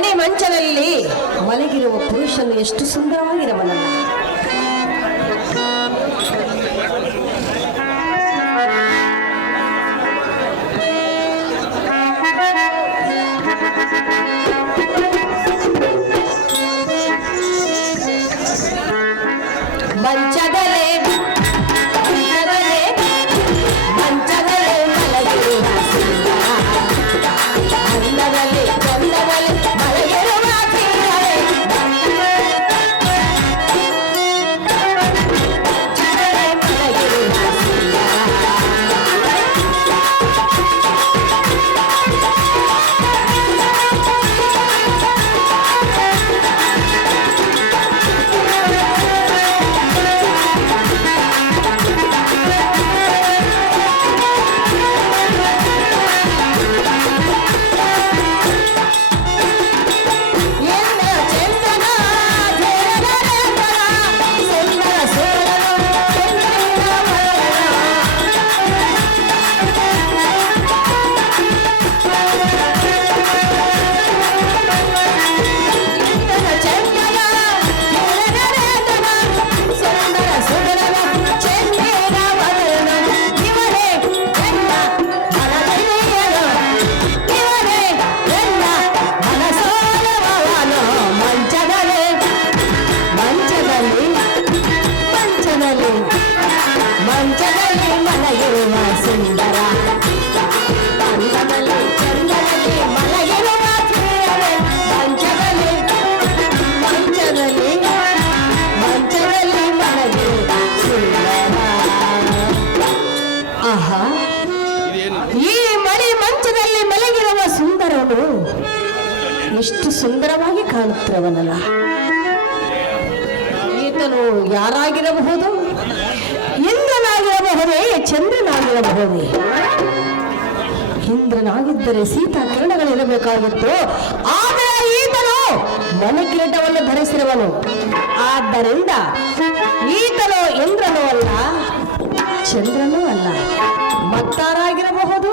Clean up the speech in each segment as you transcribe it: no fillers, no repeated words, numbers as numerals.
ಮನೆ ಮಂಚದಲ್ಲಿ ಮಲಗಿರುವ ಪುರುಷನು ಎಷ್ಟು ಸುಂದರವಾಗಿರಬಲ್ಲ. ಮಂಚದಲ್ಲೇ ಎಷ್ಟು ಸುಂದರವಾಗಿ ಕಾಣುತ್ತಿರವನಲ್ಲ. ಈತನು ಯಾರಾಗಿರಬಹುದು? ಇಂದ್ರನಾಗಿರಬಹುದೇ? ಚಂದ್ರನಾಗಿರಬಹುದೇ? ಇಂದ್ರನಾಗಿದ್ದರೆ ಸೀತಾ ಕಿರಣಗಳಿರಬೇಕಾಗಿತ್ತು. ಆದರೆ ಈತನು ಮಣಕಿರೀಟವನ್ನು ಧರಿಸಿರುವನು. ಆದ್ದರಿಂದ ಈತನು ಇಂದ್ರನೂ ಅಲ್ಲ, ಚಂದ್ರನೂ ಅಲ್ಲ. ಮತ್ತಾರಾಗಿರಬಹುದು?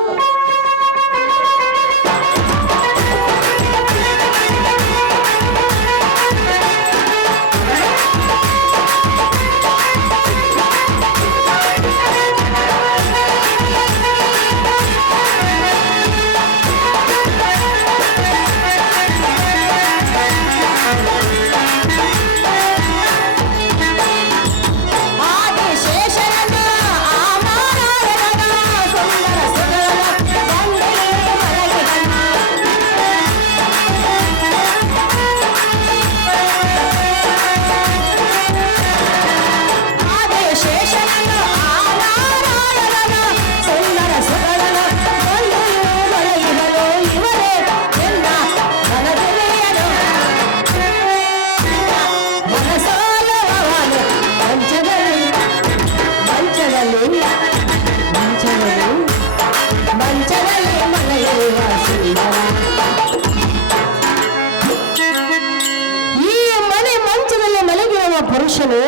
ಪುರುಷನು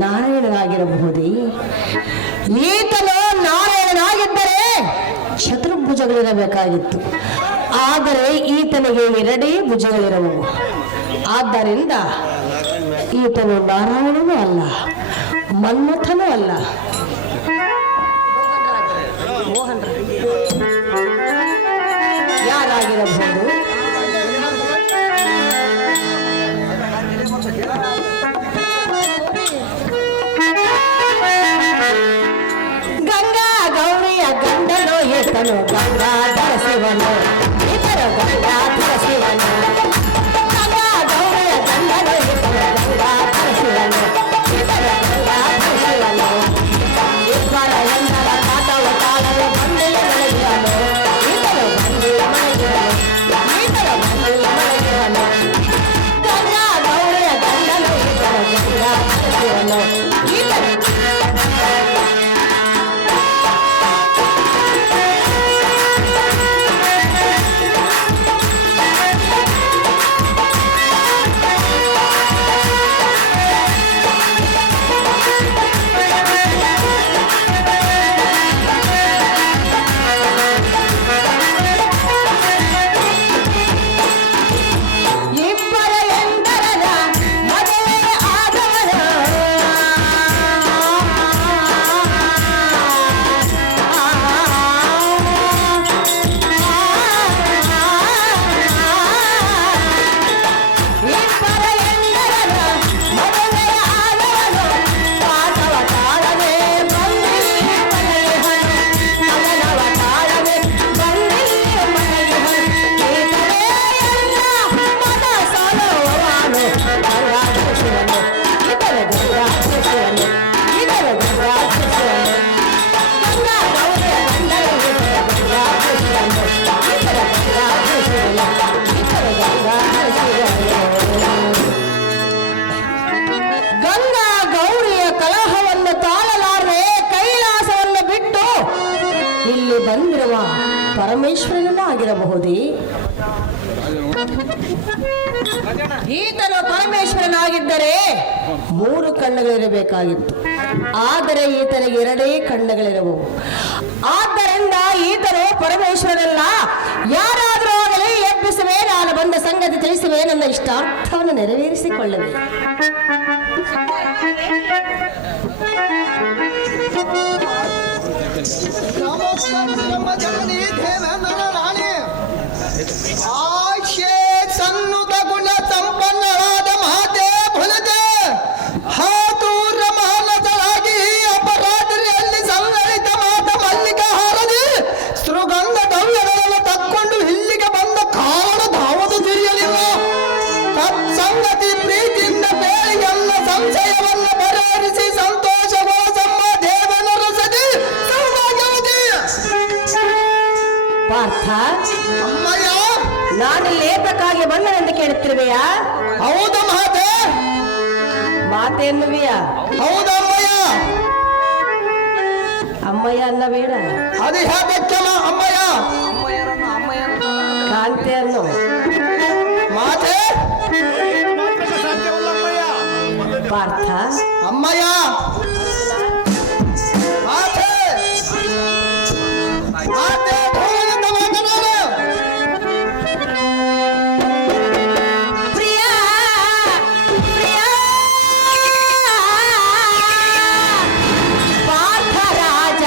ನಾರಾಯಣನಾಗಿರಬಹುದೇ? ಈತನು ನಾರಾಯಣನಾಗಿದ್ದರೆ ಚತುರ್ಭುಜಗಳಿರಬೇಕಾಗಿತ್ತು. ಆದರೆ ಈತನಿಗೆ ಎರಡೇ ಭುಜಗಳಿರವು. ಆದ್ದರಿಂದ ಈತನು ನಾರಾಯಣನೂ ಅಲ್ಲ, ಮನ್ಮಥನೂ ಅಲ್ಲ. ಯಾರಾಗಿರಬಹುದು? ಗಂಗಾ ಗೌರಿಯ ಗಂಡನು ಈತನು, ಗಂಗಾಧರ ಶಿವನು ಇತರ ಗಂಗಾಧರ ಶಿವನು. ಗಂಗಾ ಗೌರಿಯ ಗಂಡನು ಈತನು, ಗಂಗಾಧರ ಶಿವನು ಇತರ ಗಂಗಾಧರ ಶಿವನು. ಇಬ್ಬರ ಎಂದರ ಕಾಟವು ತಾಳಲು ಬಂದಿಲ್ಲ ಮಲಗಿರನು, ಈತನು ಬಂದಿಲ್ಲ ಮಲಗಿರನು, ಈತರ ಬಂದಿಲ್ಲ ಮಲಗಿರನು. ಗಂಗಾ ಗೌರಿಯ ಗಂಡನು ಈತನು, ಗಂಗಾಧರ ಶಿವನು ಈತರ ಪರಮೇಶ್ವರನೂ ಆಗಿರಬಹುದೇ? ಈತನು ಪರಮೇಶ್ವರನಾಗಿದ್ದರೆ 3 ಕಣ್ಣುಗಳಿರಬೇಕಾಗಿತ್ತು. ಆದರೆ ಈತನಿಗೆ 2 ಕಣ್ಣುಗಳಿರವು. ಆದ್ದರಿಂದ ಈತನು ಪರಮೇಶ್ವರನಲ್ಲ. ಯಾರಾದರೂ ಆಗಲಿ ಎಬ್ಬಿಸುವೆ, ನಾನು ಬಂದ ಸಂಗತಿ ತಿಳಿಸುವೆ, ನನ್ನ ಇಷ್ಟಾರ್ಥವನ್ನು ನೆರವೇರಿಸಿಕೊಳ್ಳುವೆ. ಸನ್ನುತ ಗುಣ ಸಂಪನ್ನವಾದ ಮಾತೆ ಭುಲತೆ ಹಾತೂರ ಮಾನಸಲಾಗಿ ಅಪರಾಧರಿಯಲ್ಲಿ ಸಂಗಣಿತ ಮಾತ ಮಲ್ಲಿಕ ಹಾರದಿ ಸೃಗಂಧ ದ್ರವ್ಯಗಳನ್ನು ತಕ್ಕೊಂಡು ಇಲ್ಲಿಗೆ ಬಂದ ಕಾರಣ ಧಾವದು ತಿಳಿಯಲಿಲ್ಲ. ತತ್ಸಂಗತಿ ಪ್ರೀತಿಯಿಂದ ಬೇರೆ ಎಲ್ಲ ಸಂಶಯವನ್ನು ಪರಿಹರಿಸಿ ಸಂತೋಷಗೊಳಿಸಮ್ಮ ದೇವನ ರಸದಿ ಸೌಭಾಗ್ಯವತಿ. ಪಾರ್ಥ, ಅಮ್ಮಯ್ಯ, ನಾನು ಲೇಪಕ್ಕಾಗಿ ಬಂದನೆಂದು ಕೇಳುತ್ತಿರುವೆಯಾ? ಹೌದ ಮಾತೆ. ಮಾತೆ ಎನ್ನುವೆಯಾ? ಹೌದಮ್ಮಯ್ಯ. ಅಮ್ಮಯ್ಯ ಅನ್ನಬೇಡ, ಅದು ಹೇಳಬೇಕಮ್ಮ ಅಮ್ಮಯ್ಯ. ಕಾಂತೆ ಅನ್ನು. ಮಾತೆ ಪಾರ್ಥ, ಅಮ್ಮಯ್ಯ. ಮಾತೆ ಮಾತೆ ಭೋಗದಿಂದ ಮಾತನಾಡು. ಪ್ರಿಯ ಪ್ರಿಯ ಪಾರ್ಥ ರಾಜ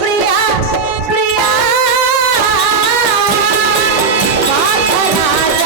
ಪ್ರಿಯ ಪ್ರಿಯ ಪಾರ್ಥ ರಾಜ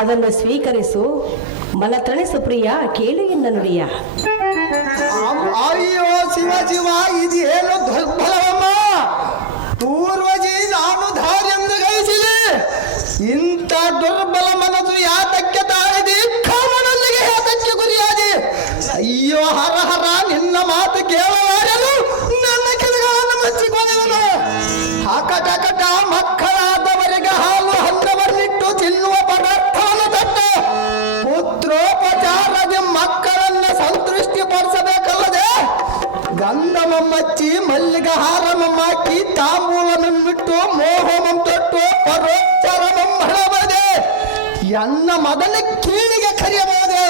ಅದನ್ನು ಸ್ವೀಕರಿಸು, ಮನ ತಣಿಸು ಪ್ರಿಯ, ಕೇಳು ಎನ್ನ ನುಡಿಯ. ಅಯ್ಯೋ ಶಿವ ಶಿವ, ಇದೇನು ದುರ್ಬಲವಮ್ಮ. ಪೂರ್ವಜಿ ನಾನು ಧಾರ್ಯಂದು ಗೈಸಿದೆ. ಇಂಥ ದುರ್ಬಲ ಮನಸ್ಸು ಯಾತಕ್ಕೆ ತಾಳಿದಿ, ಕಾಮನಲ್ಲಿಗೆ ಯಾತಕ್ಕೆ ಗುರಿಯಾದಿ. ಅಯ್ಯೋ ಹರ ಹರ, ನಿನ್ನ ಮಾತು ಕೇಳಲಾರಲು ನನ್ನ ಕೆಲಗಳನ್ನು ಮಚ್ಚಿಕೊಂಡವನು. ಹಾಕಟಕಟ ಮಕ್ಕಳಾದವರಿಗೆ ಹಾಲು ಹಣ್ಣವನ್ನಿಟ್ಟು ತಿನ್ನುವ ಪದಾರ್ಥವನ್ನು ತಟ್ಟ ಪುತ್ರೋಪಚಾರದಿ ಮಕ್ಕಳನ್ನ ಸಂತೃಷ್ಟಿ ಪಡಿಸಬೇಕಲ್ಲದೆ ಗಂಧಮಮ್ಮಚ್ಚಿ ಮಲ್ಲಿಗೆ ಹಾರಮಮ್ಮಾಕಿ ತಾಂಬೂಲನನ್ನಿಟ್ಟು ಮೋಹಮಂತ ಎನ್ನ ಮದನ ಕೀಳಿಗೆ ಕರೆಯಬಹುದು.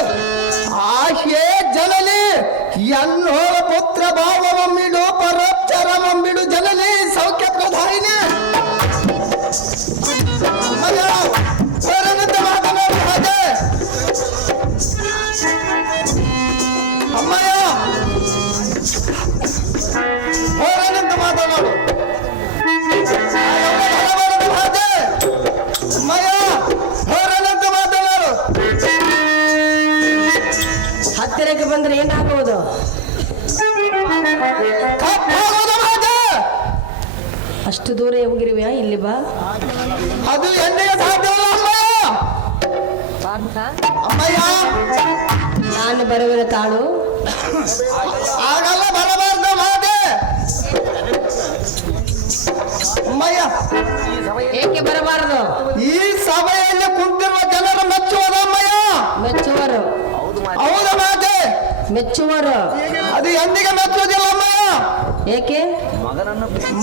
ಆಶೆ ಜನನಿ ಎನ್ನೋಳ ಪುತ್ರ ಭಾವಮಮ್ಮಿಡು ಪರೋಪಚಾರಮಮ್ಮಿಡು ಜನನಿ ಸೌಖ್ಯ ಪ್ರಧಾಯಿನಿ. ಅಮ್ಮಯ್ಯ ಹೊರನಿಂದ ಮಾತನಾಡು ಹಾಗೆ. ಅಮ್ಮಯ್ಯ ಹೊರನಿಂದ ಮಾತನಾಡು. ಹಾಗೆ ಅಮ್ಮಯ್ಯ ಹೊರನಿಂದ ಮಾತನಾಡು. ಹತ್ತಿರಕ್ಕೆ ಬಂದ್ರೆ ಏನಾಗುವುದು? ತಪ್ಪಾಗೋದು ಮಾತೆ. ಅಷ್ಟು ದೂರ ಹೋಗಿರುವೆಯಾ? ಇಲ್ಲಿ ಬಾ. ಅದು ಎಂದಿಗೆ ಸಾಧ್ಯವಿಲ್ಲ ಅಮ್ಮಯ್ಯ. ಅಮ್ಮಯ್ಯ ನಾನು ಬರುವೆನು ತಾಳು. ಆಗಲ್ಲ, ಬರಬಾರ್ದು ಮಾತೆ. ಅಮ್ಮಯ್ಯ ಏಕೆ ಬರಬಾರದು? ಈ ಸಭೆಯಲ್ಲಿ ಕುಂತಿರುವ ಜನರು ಮೆಚ್ಚುವುದು ಅಮ್ಮಯ್ಯ. ಮೆಚ್ಚುವರು, ಹೌದು ಮಾತೆ. ಮೆಚ್ಚುವರು. ಅದು ಎಂದಿಗೆ ಮೆಚ್ಚುವುದಿಲ್ಲ ಅಮ್ಮಯ್ಯ. ಏಕೆ?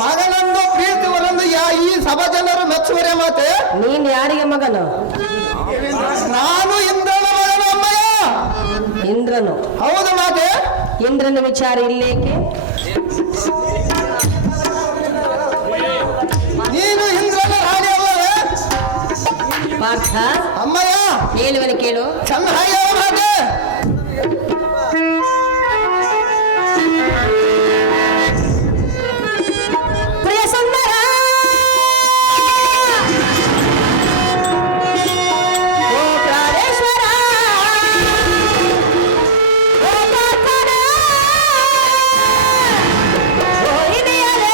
ಮಗನಂದು ಪ್ರೀತಿವರೆಂದು ಈ ಸಭಾ ಜನರು ಮೆಚ್ಚುವರೇ ಮಾತೆ. ನೀನ್ ಯಾರಿಗೆ ಮಗನು? ನಾನು ಇಂದ್ರನ ಮಗನು ಅಮ್ಮಯ್ಯ. ಇಂದ್ರನು? ಹೌದು ಮಾತೆ. ಇಂದ್ರನ ವಿಚಾರ ಇಲ್ಲೇಕೆ? ನೀನು ಇಂದ್ರನ ರಾಣಿ ಅಲ್ಲವೇ ಪಾರ್ಥ? ಅಮ್ಮಯ್ಯ ಹೇಳುವನು ಕೇಳು. ಚೆನ್ನಾಗಿ ಮಾತೆ. ಪ್ರಿಯ ಸುಂದರ, ಓ ಪ್ರಾಣೇಶ್ವರ, ಓ ಪಾರ್ಥನ, ಓ ಹಿರಿಯರೇ,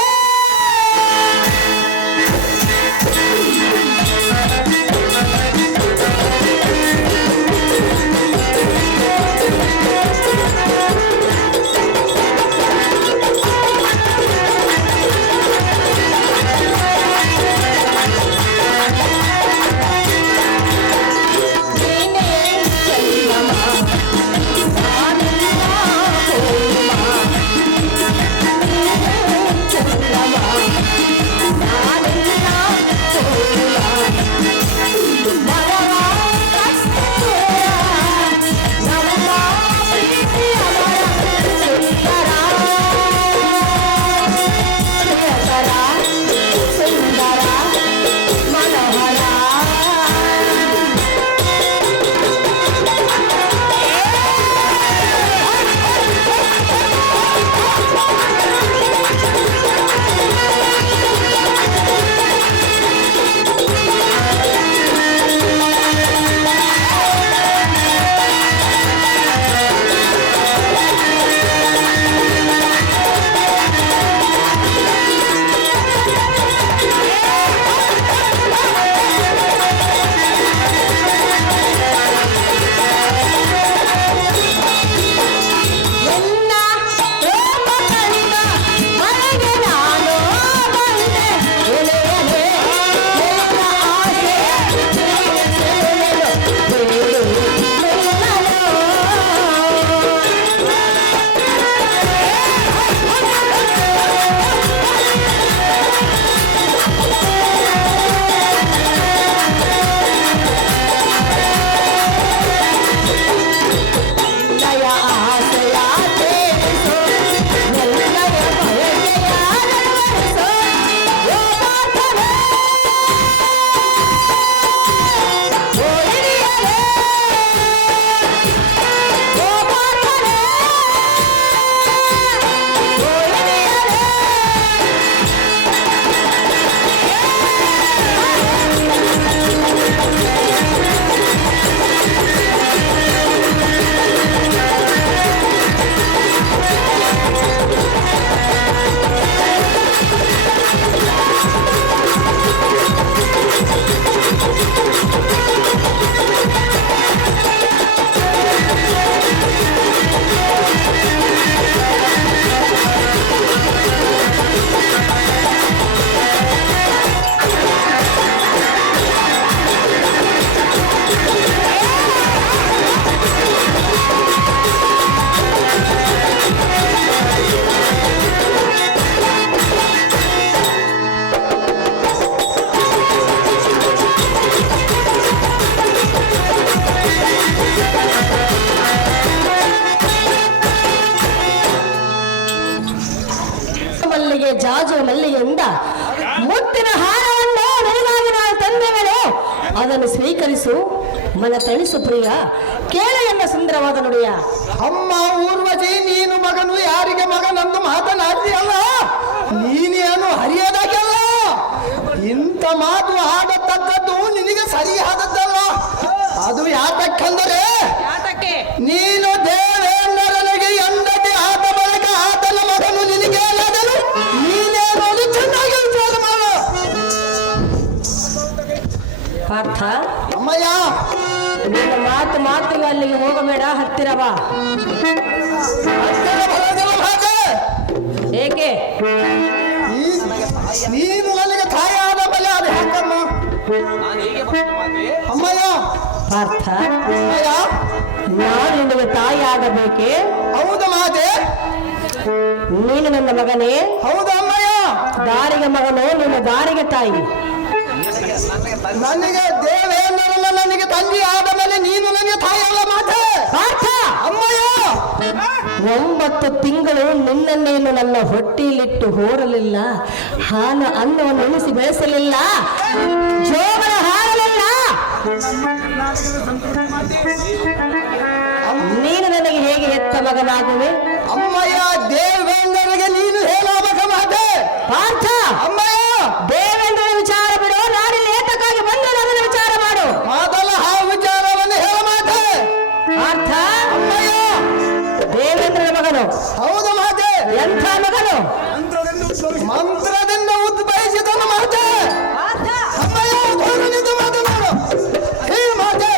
ಹೀಗೆ ಜಾಜು ಮಲ್ಲಿಗೆಯಿಂದ ಮುತ್ತಿನ ಹಾರವನ್ನು ನಿನಗಾಗಿ ನಾನು ತಂದೆಗಳು ಅದನ್ನು ಸ್ವೀಕರಿಸು ಮನ ತಣಿಸು ಪ್ರಿಯ ಕೇಳ ಎನ್ನ ಸುಂದರವಾದ ನುಡಿಯ. ಅಮ್ಮ ಊರ್ವಶಿ, ನೀನು ಮಗನು ಯಾರಿಗೆ ಮಗನಂದು ಮಾತನಾಡ್ತೀಯಲ್ಲ, ನೀನೇನು ಹರಿಯದಾಗಲ್ಲ. ಇಂಥ ಮಾತು ಆಡತಕ್ಕದ್ದು ನಿನಗೆ ಸರಿಯಾದದ್ದಲ್ಲ. ಅದು ಯಾತಕ್ಕಂದರೆ ನೀನು ದೇವೇಂದ್ರನಿಗೆ ಎಂದಕ್ಕೆ ಆದ ಬಳಿಕ ಆತನ ಮಗನು ನಿನಗೆ ಅಲ್ಲದನು. ನೀನೇನು ಚೆನ್ನಾಗಿ ವಿಚಾರ ಮಾಡು. ಪಾರ್ಥ, ಅಮ್ಮಯ್ಯ, ನಿನ್ನ ಮಾತಿಗೆ ಅಲ್ಲಿಗೆ ಹೋಗಬೇಡ, ಹತ್ತಿರ ಬಾ. ಹತ್ತಿರ ಬರೋದಿಲ್ಲ ಹಾಗೆ. ಏಕೆ? ನೀನು ನನಗೆ ತಾಯಿ ಆದ ಮೇಲೆ ಅದು ಯಾಕಮ್ಮ? ಅಮ್ಮಯ್ಯ, ಪಾರ್ಥ, ಅಮ್ಮಯ್ಯ, ನಾನು ನಿನಗೆ ತಾಯಿ ಆಗಬೇಕೆ? ಹೌದು ಮಾತೆ. ನೀನು ನನ್ನ ಮಗನೇ. ಹೌದು ಅಮ್ಮಯ್ಯ. ದಾರಿಗೆ ಮಗನು, ನಿನ್ನ ದಾರಿಗೆ ತಾಯಿ. ನನಗೆ ದೇವೇಂದ್ರನ ನನಗೆ ತಂಗಿ ಆದ ಮೇಲೆ ನೀನು ನನಗೆ ತಾಯಿ ಅಲ್ಲ ಮಾತೆ. ಪಾರ್ಥ, ಅಮ್ಮಯ್ಯ, 9 ತಿಂಗಳು ನಿನ್ನನ್ನೇನು ನನ್ನ ಹೊಟ್ಟೆಯಲ್ಲಿಟ್ಟು ಹೋರಲಿಲ್ಲ, ಹಾಲು ಅನ್ನವನ್ನು ಉಣಿಸಿ ಬೆಳೆಸಲಿಲ್ಲ, ಜೋಗನ ಹಾರಲಿಲ್ಲ. ನೀನು ನನಗೆ ಹೇಗೆ ಹೆತ್ತ ಮಗನಾಗುವೆ? ಅಮ್ಮಯ್ಯ, ದೇವೇಂದ್ರನಿಗೆ ನೀನು ಹೇಳಬೇಕ ಮಾತೆ. ಪಾರ್ಥ, ಅಮ್ಮಯ್ಯ, ದೇವೇಂದ್ರನ ವಿಚಾರ ಬಿಡು, ನಾಡಿಲ್ಲಿ ಏತಕ್ಕಾಗಿ ಬಂದು ನನ್ನ ವಿಚಾರ ಮಾಡು. ಮೊದಲ ಆ ವಿಚಾರವನ್ನು ಹೇಳ ಮಾತೆ. ಪಾರ್ಥ, ಅಮ್ಮಯ್ಯ, ದೇವೇಂದ್ರನ ಮಗನು. ಹೌದು ಮಾತೆ. ಎಂಥ ಮಗನು? ಮಂತ್ರದಿಂದ ಉದ್ಭವಿಸಿದನು ಮಾತೆ. ಪಾರ್ಥ, ಅಮ್ಮಯ್ಯ, ಧೋರಣೆಯಿಂದ ಮಾತನಾಡು. ಹೇ ಮಾತೆ.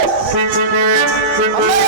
ಅಮ್ಮಯ್ಯ,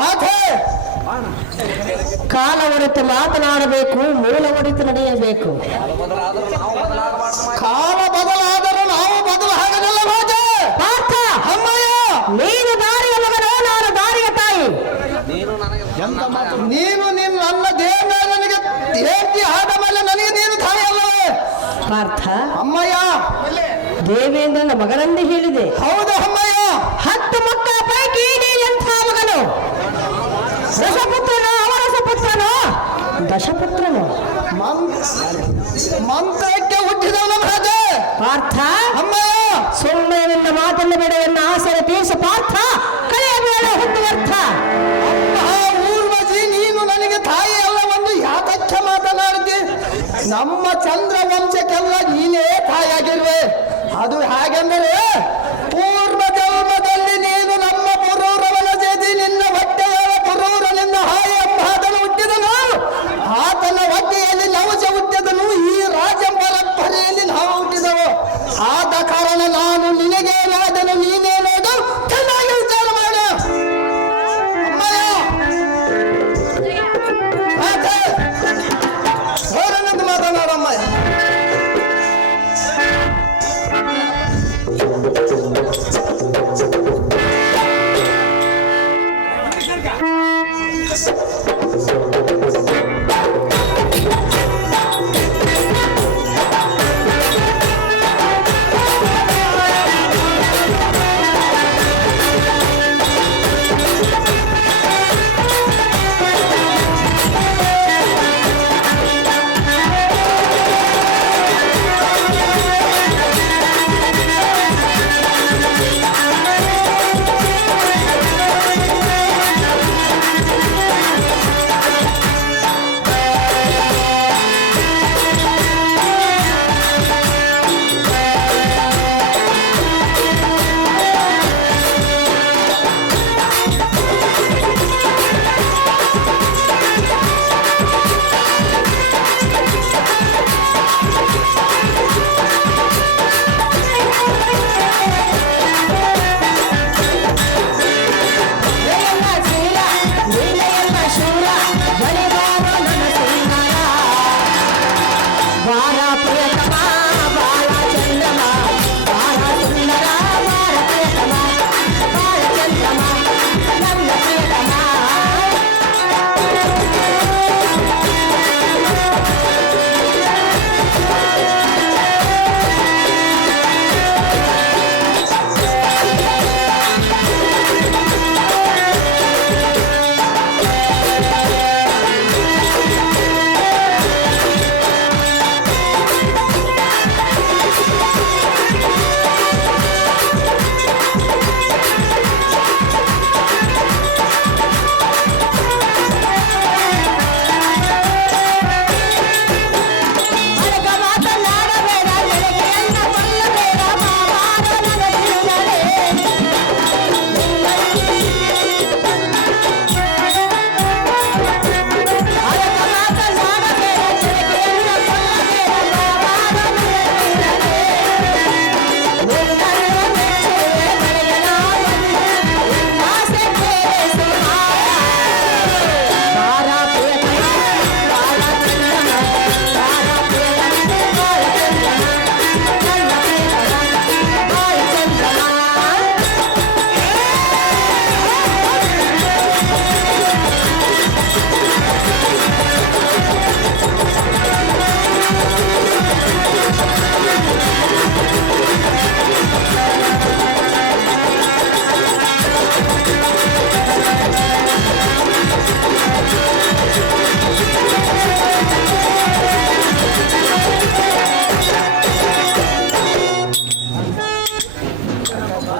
ಮಾತೆ ಕಾಲ ಹೊರತು ಮಾತನಾಡಬೇಕು, ಮೂಲ ಹೊರತು ನಡೆಯಬೇಕು. ಕಾಲ ಬದಲಾದರೂ ನಾವು ಬದಲಾಗಲಿಲ್ಲ ಮಾತೆ. ಪಾರ್ಥ, ಅಮ್ಮಯ್ಯ ನೀನು ದಾರಿಯ ಮಗನೋ, ನಾನು ದಾರಿಯ ತಾಯಿ. ನೀನು ನನ್ನ ದೇವ ನನಗೆ ಹೇಳ್ತಿ ಆದ ಮೇಲೆ ನನಗೆ ನೀನು ತಾಯಿ ಅಲ್ಲವೇ ಪಾರ್ಥ? ಅಮ್ಮಯ್ಯ ದೇವೇಂದ್ರನ ಮಗನಂದು ಹೇಳಿದೆ. ಹೌದು ಅಮ್ಮಯ್ಯ. 10 ಮಕ್ಕಳ ಪೈಕಿ ನೀನೆಂಥ ಮಗನು? ರಸಪುತ್ರನೋ, ಅವರಸಪುತ್ರನೋ, ದಶಪುತ್ರನೋ? ಮಂತ್ರಕ್ಕೆ ಹುಟ್ಟಿದವನ ಮಾತೆ. ಪಾರ್ಥ, ಅಮ್ಮಯ್ಯ ಸುಮ್ಮನೆ ನಿನ್ನ ಮಾತನ್ನು ಬೇಡ, ಎನ್ನ ಆಸರೆ ತೀರ್ಸು ಪಾರ್ಥ. ಕಳೆಯ ಬೇಡ ಹುಟ್ಟು ವ್ಯರ್ಥ. ಊರ್ವಶಿ, ನೀನು ನನಗೆ ತಾಯಿ ಅಲ್ಲ ಒಂದು ಯಾತಕ್ಕೆ ಮಾತನಾಡ್ತಿ? ನಮ್ಮ ಚಂದ್ರ ವಂಶಕ್ಕೆಲ್ಲ ನೀನೇ ತಾಯಿಯಾಗಿರುವೆ. ಅದು ಹಾಗೆಂದರೆ ಪೂರ್ವ ಜನ್ಮದಲ್ಲಿ ನೀನು ನಮ್ಮ ಪುರೂರವನ ಸೇದಿ ನಿನ್ನ ಹೊಟ್ಟೆಯ ಪುರೂರನಿಂದ ಹಾಯಿ ಎಂಬಾತನು ಹುಟ್ಟಿದನು. ಆತನ ಹೊಟ್ಟೆಯಲ್ಲಿ ನವಜ ಹುಟ್ಟಿದನು. ಈ ರಾಜ ಪರಂಪರೆಯಲ್ಲಿ ನಾವು ಹುಟ್ಟಿದವು. ಆದ ಕಾರಣ ನಾನು ನಿನಗೇನಾದನು ನೀನೇನಾದು ಚೆನ್ನಾಗಿ ವಿಚಾರ ಮಾಡು. ಅಮ್ಮಯ್ಯ ಮಾತೆ ಹೋರನಂದು ಮಾತನಾಡಮ್ಮಯ್ಯ.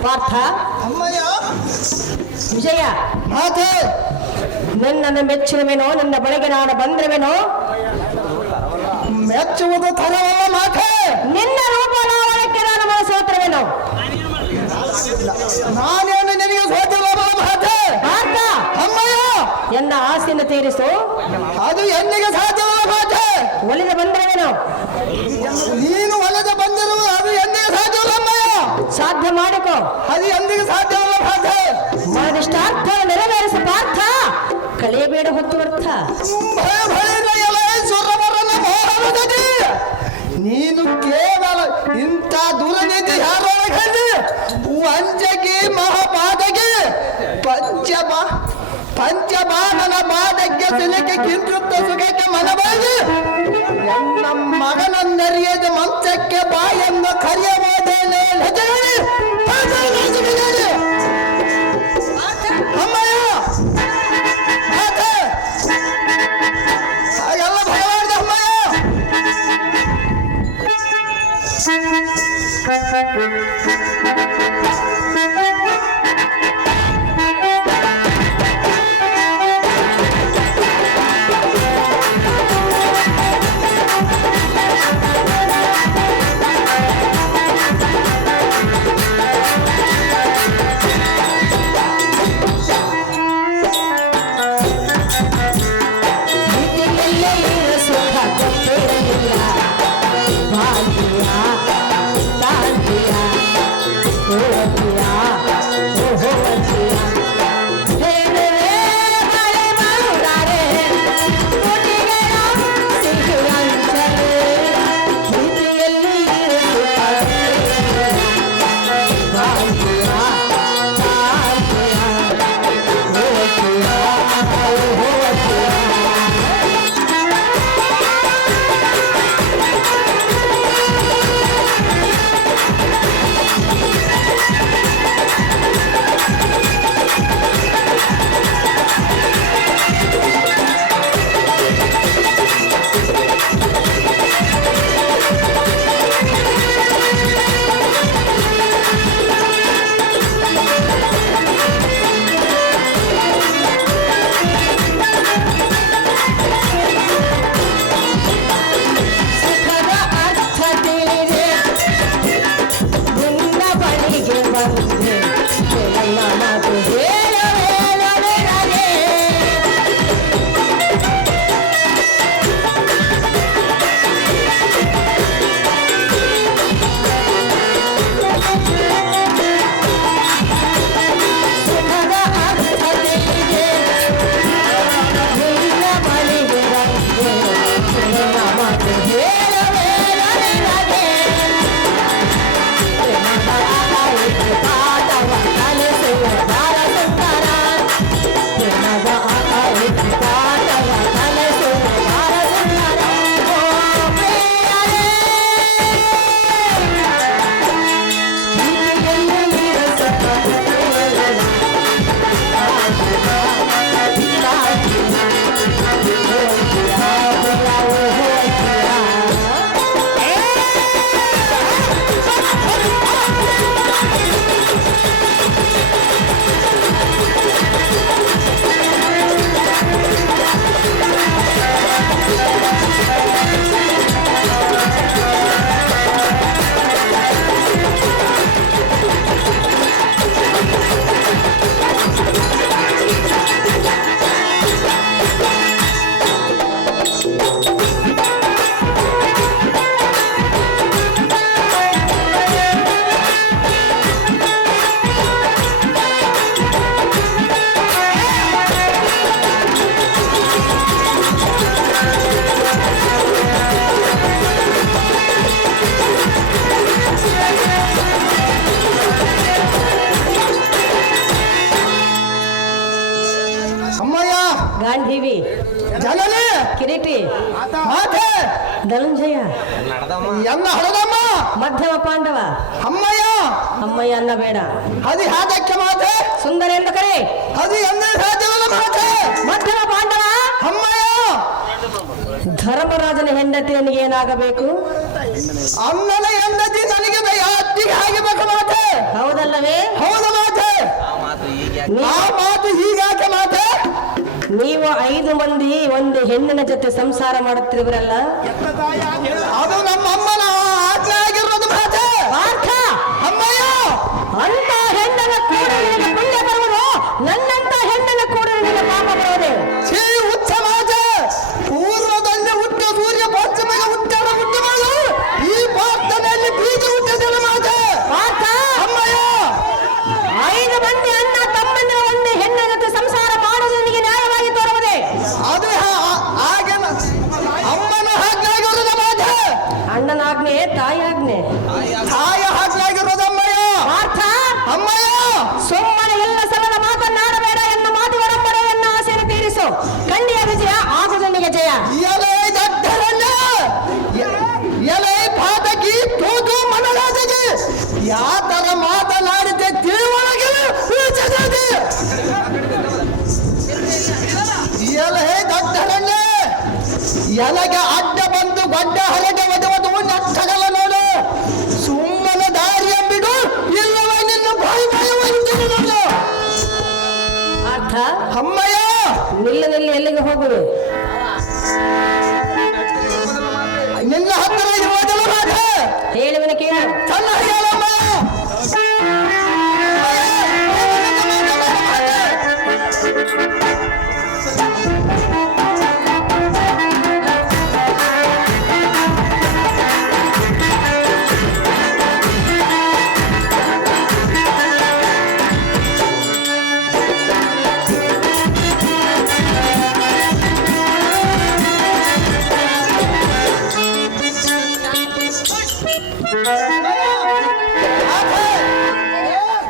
ಪಾರ್ಥ, ಅಮ್ಮಯ್ಯ ವಿಜಯ, ಮಾತೆ ನಿನ್ನನ್ನು ಮೆಚ್ಚುವೆನೋ, ನಿನ್ನ ಬಳಿಗೆ ನಾನು ಬಂದ್ರವೇನೋ? ಮೆಚ್ಚುವುದು ತರವಲ್ಲ ಮಾತೆ. ನಿನ್ನ ರೂಪ ಲಾವಣಕ್ಕೆ ನಾನು ಮನಸೋತ್ರವೇನೋ? ನಾನೇನು ನಿನಗೆ ಸೋತಿಲ್ಲ ಮಾತೆ. ಪಾರ್ಥ, ಅಮ್ಮಯ್ಯ ಎನ್ನ ಆಸೆಯನ್ನು ತೀರಿಸು. ಅದು ಎಂದಿಗೆ ಸಾಧ್ಯವಲ್ಲ ಮಾತೆ. ಒಲಿದ ಬಂದ್ರವೇನೋ? ನೀನು ಒಲೆದ ಬಂದಿರುವುದು ಅದು ಎಂದಿಗೆ ಸಾಧ್ಯವಲ್ಲ ಅಮ್ಮಯ್ಯ. ಸಾಧ್ಯ ಮಾಡಿಕೋ. ಅದು ಎಂದಿಗೆ ಸಾಧ್ಯವಲ್ಲ ಮಾತೆ. ಮನದಿಷ್ಟಾರ್ಥ ನೆರವೇರಿಸ ಪಾರ್ಥ. ಕಳೆಯಬೇಡ ಹೊತ್ತು ಅರ್ಥ. ನೀನು ಕೇವಲ ಇಂಥ ದುರ್ನೀತಿ ಯಾರೊಳಗೆ ವಂಚಕಿ ಮಹಾಪಾದಕಿ ಪಂಚಬಾಣನ ಬಾಧಕ್ಕೆ ಸಿಲಕ್ಕೆ ಕಿಂಚುತ್ತ ಸುಖಕ್ಕೆ ಮನಬಾಗಿ ನನ್ನ ಮಗನನ್ನರಿಯದ ಮಂಚಕ್ಕೆ ಬಾಯನ್ನು ಕರೆಯಬಹುದೇನೆ ಅಮ್ಮಯ್ಯ ಹಾಗೆಲ್ಲ ಭಯವಾದ ಅಮ್ಮಯ್ಯ. ಗಾಂಧೀವಿ, ಜನನಿ, ಕಿರೀಟಿ, ಮಾತೆ, ಧನುಂಜಯ, ಎನ್ನ ಹಡದಮ್ಮ, ಮಧ್ಯಮ ಪಾಂಡವ, ಅಮ್ಮಯ್ಯ, ಅಮ್ಮಯ್ಯ ಅನ್ನ ಬೇಡ, ಹದಿ ಹಾದಕ್ಕೆ ಮಾತೆ, ಸುಂದರ ಎಂದು ಕರೆ, ಹದಿ ಎನ್ನ ಸಾಧ್ಯವಲ್ಲ ಮಾತೆ, ಮಧ್ಯಮ ಪಾಂಡವ, ಅಮ್ಮಯ್ಯ, ಧರ್ಮರಾಜನ ಹೆಂಡತಿ ನನಗೆ ಏನಾಗಬೇಕು? ಅಮ್ಮನ ಹೆಂಡತಿ ನನಗೆ ಅತ್ತಿಗೆ ಆಗಬೇಕು ಮಾತೆ. ಹೌದಲ್ಲವೇ? ಹೌದು ಮಾತೆ. ಆ ಮಾತು ಹೀಗಾಕೆ ಮಾತೆ? ನೀವು 5 ಮಂದಿ ಒಂದು ಹೆಣ್ಣಿನ ಜೊತೆ ಸಂಸಾರ ಮಾಡುತ್ತಿರುವರಲ್ಲ, ಅದು ನಮ್ಮ ಅಮ್ಮನ ಆಚೆ ಆಗಿರೋದು ಮಾತೆ. ಪಾರ್ಥ, ಅಮ್ಮಯ್ಯ, ಅಂತ ಹೆಣ್ಣನ ಕೂಡ ನಿನಗೆ ಪುಣ್ಯ ಬರುವುದು, ನನ್ನಂತ ಹೆಣ್ಣನ ಕೂಡ ನಿನಗೆ ಪಾಪ ಬರುವುದೇ? ಛೀ ಹುಚ್ಚ ಮಾತೆ. ಪೂರ್ವದಲ್ಲಿ ಹುಟ್ಟ ಸೂರ್ಯ ಪಶ್ಚಿಮಕ್ಕೆ ಹುಟ್ಟಾಡ ಹುಟ್ಟಬಹುದು, ಈ ಪಾರ್ಥನಲ್ಲಿ ಬೀಜ ಹುಟ್ಟಿದ ಮಾತೆ. ಪಾರ್ಥ, ಅಮ್ಮಯ್ಯ, 5 ಮಂದಿ ಅಣ್ಣ ತಮ್ಮಂದಿರ ಒಂದು ಹೆಣ್ಣಿನ ಜೊತೆ ಸಂಸಾರ ಮಾಡುವುದು ನಿನಗೆ ನ್ಯಾಯವಾಗಿ ತೋರಬಹುದು? ಅಣ್ಣನಾಗ್ನೆ ತಾಯಾಗ್ನೆ ತಾಯ ಹಾಕಲಾಗಿರೋದಮ್ಮಯ್ಯ. ಪಾರ್ಥ ಅಮ್ಮಯ್ಯ ಸುಮ್ಮನೆ ಎಲ್ಲ ಸಲದ ಮಾತನ್ನಾಡಬೇಡ ಎನ್ನ ಮಾತುಗಳಂಬಡೆ ಎನ್ನ ಆಸೆಯನ್ನು ತೀರಿಸು. ಕಂಡಿಯ ವಿಜಯ ಆಗುದನಿಗೆ ಜಯ. ಎಲೆ ದಡ್ಡರಲ್ಲ ಎಲೆ ಪಾತಕಿ ತೂತು ಮನರಾಜಗೆ ಯಾತರ ಮಾತನಾಡಿದೆ ತಿಳುವಳಗೆ ಎಲೆ ದಡ್ಡರಲ್ಲ ಎಲೆಗೆ ಅಡ್ಡ ಬಂದು ಗಡ್ಡ ಹರಗೆ ಒದವದು ನಟ್ಟಗಲ ನೋಡು. ಸುಮ್ಮನೆ ದಾರಿಯ ಬಿಡು ಇಲ್ಲವೇ ನಿನ್ನ ಬಾಯಿ ಬಾಯಿ ಒಯ್ತೀನಿ ನೋಡು. ಪಾರ್ಥ ಅಮ್ಮಯ್ಯ ನಿಲ್ಲದಲ್ಲಿ ಎಲ್ಲಿಗೆ ಹೋಗುವೆ? ನಿನ್ನ ಹತ್ತಿರ ಇರುವುದಲ್ಲ ಮಾತ ಹೇಳುವನ ಕೇಳು. ಚೆನ್ನಾಗಿ ಹೇಳಮ್ಮ.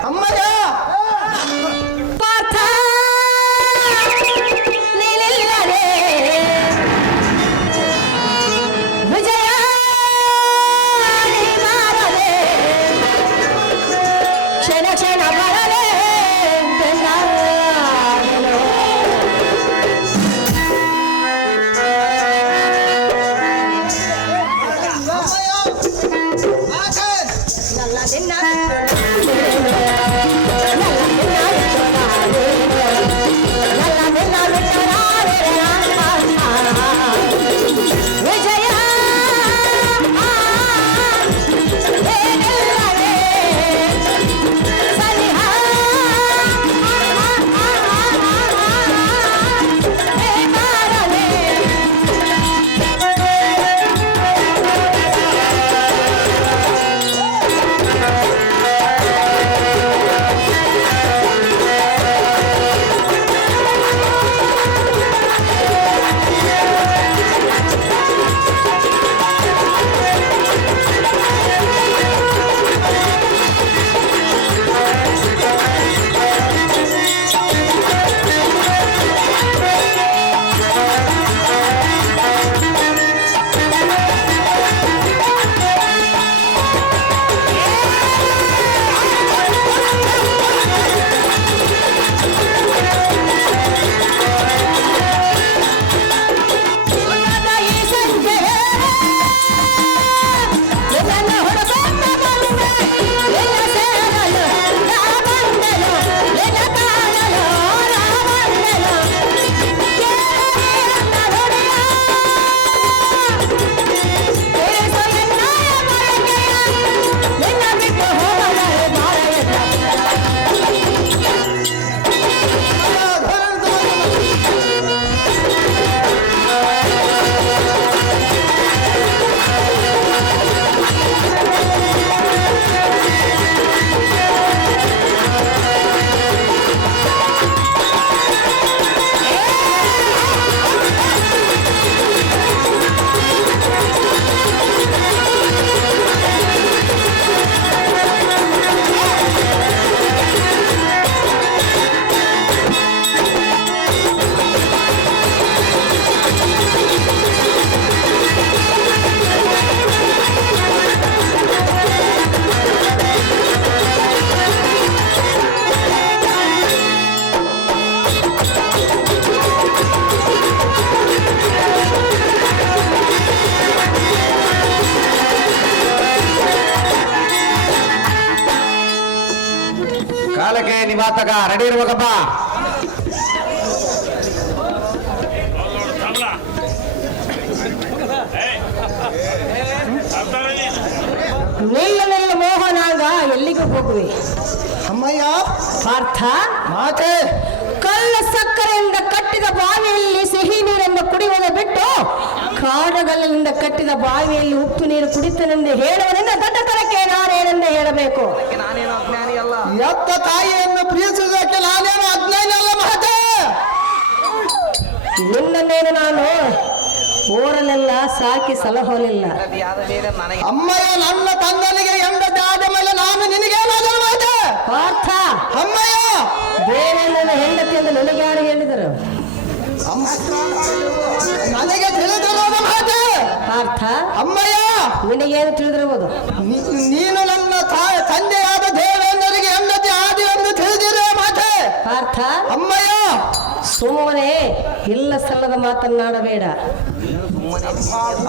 ಅಮ್ಮಯ್ಯ ಪಾರ್ಥ ನಿಲ್ಲಿಲ್ಲದೆ ವಿಜಯ ನೀ ಬಾರದೆ ಕ್ಷಣ ಕ್ಷಣ ಬರಲೆ ಬೆಂಗಾಡಲು. ವಿಜಯ ಕಾಲಕ್ಕೆ ನಿವಾತಕ ರೆಡಿ ಇರ್ಬೇಕಪ್ಪ. ನಿಲ್ಲ ನಿಲ್ಲ ಮೋಹನಾಗ ಎಲ್ಲಿಗೆ ಹೋಗುವೆ? ಅಮ್ಮಯ್ಯ ಪಾರ್ಥ ಮಾತೆ ಕಳ್ಳ ಸಕ್ಕರೆಯಿಂದ ಕಟ್ಟಿದ ಬಾವಿಯಲ್ಲಿ ಸಿಹಿ ನೀರನ್ನು ಕುಡಿಯುವುದು ಬಿಟ್ಟು ಕಾಡಗಲ್ಲಿನಿಂದ ಕಟ್ಟಿದ ಬಾವಿಯಲ್ಲಿ ಉಪ್ಪು ನೀರು ಕುಡಿತನೆಂದು ಹೇಳುವನಿಂದ ದೊಡ್ಡತನಕ್ಕೆ ನಾನೇನೆಂದು ಹೇಳಬೇಕು? ಎತ್ತ ತಾಯಿಯನ್ನು ಪ್ರೀತಿಸುವುದಕ್ಕೆ ನಾನೇನು ಅಜ್ಞಾನ ಅಲ್ಲ ಮಾತೆ. ನಿನ್ನನ್ನೇನು ನಾನು ಓರಲಿಲ್ಲ ಸಾಕಿ ಸಲಹೋಲಿಲ್ಲ. ಅಮ್ಮಯ್ಯ ನನ್ನ ತಂದನಿಗೆ ಎಂದ ಜಾದ ಮೇಲೆ ನಾನು ನಿನಗೇನಾದರೂ ಮಾಡಿದೆ ಪಾರ್ಥ, ಅಮ್ಮಯ್ಯ ದೇವೇಂದ್ರನ ಹೆಂಡತಿ ಎಂದು ನಿನಗೆ ಯಾರು ಹೇಳಿದರು? ನನಗೆ ತಿಳಿದಿರೋದು ಮಾತೆ ಪಾರ್ಥ, ಅಮ್ಮಯ್ಯ ನಿನಗೇನು ತಿಳಿದಿರುವುದು? ನೀನು ನನ್ನ ತಂದೆಯಾದ ದೇವೇಂದ್ರರಿಗೆ ಹೆಂಡತಿ ಆದಿ ಎಂದು ತಿಳಿದಿರೋ ಮಾತೆ ಪಾರ್ಥ, ಅಮ್ಮಯ್ಯ ಸುಮ್ಮನೆ ಇಲ್ಲ ಸಲ್ಲದ ಮಾತನ್ನಾಡಬೇಡ.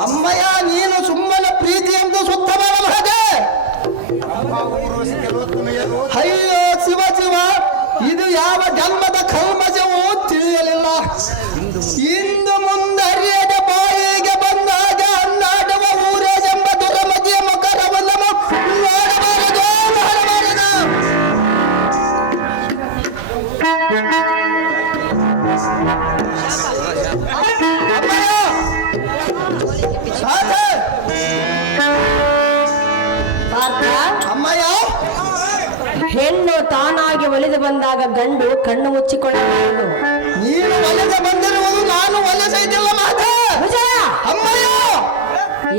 ಅಮ್ಮಯ್ಯ ನೀನು ಸುಮ್ಮನೆ ಪ್ರೀತಿ ಎಂದು ಸುತ್ತ ಮಾಡಬಹುದೇ? ಅಯ್ಯೋ ಶಿವ ಶಿವ, ಇದು ಯಾವ ಜನ್ಮದ ಕಲ್ಮಶವೂ ತಿಳಿಯಲಿಲ್ಲ. ಇಂದು ಮುಂದರಿಯದ ಬಾಯಿಗೆ ಬಂದಾಗ ಅನ್ನಾಡುವ ಊರೇಜೆಂಬ ದುರಮತಿಯ ಮುಖರವನ್ನು ನೋಡಬಾರದು, ನೋಡಬಾರದು. ಪಾರ್ಥ, ಅಮ್ಮಯ್ಯ ಹೆಣ್ಣು ತಾನಾಗಿ ಒಲಿದು ಬಂದಾಗ ಗಂಡು ಕಣ್ಣು ಮುಚ್ಚಿಕೊಳ್ಳಬಾರದು. ನೀನು ಒಲೆದ ಬಂದಿರುವುದು ನಾನು ಒಲೆಸೈತಿಲ್ಲ ಮಾತೆ ವಿಜಯ, ಅಮ್ಮಯ್ಯ.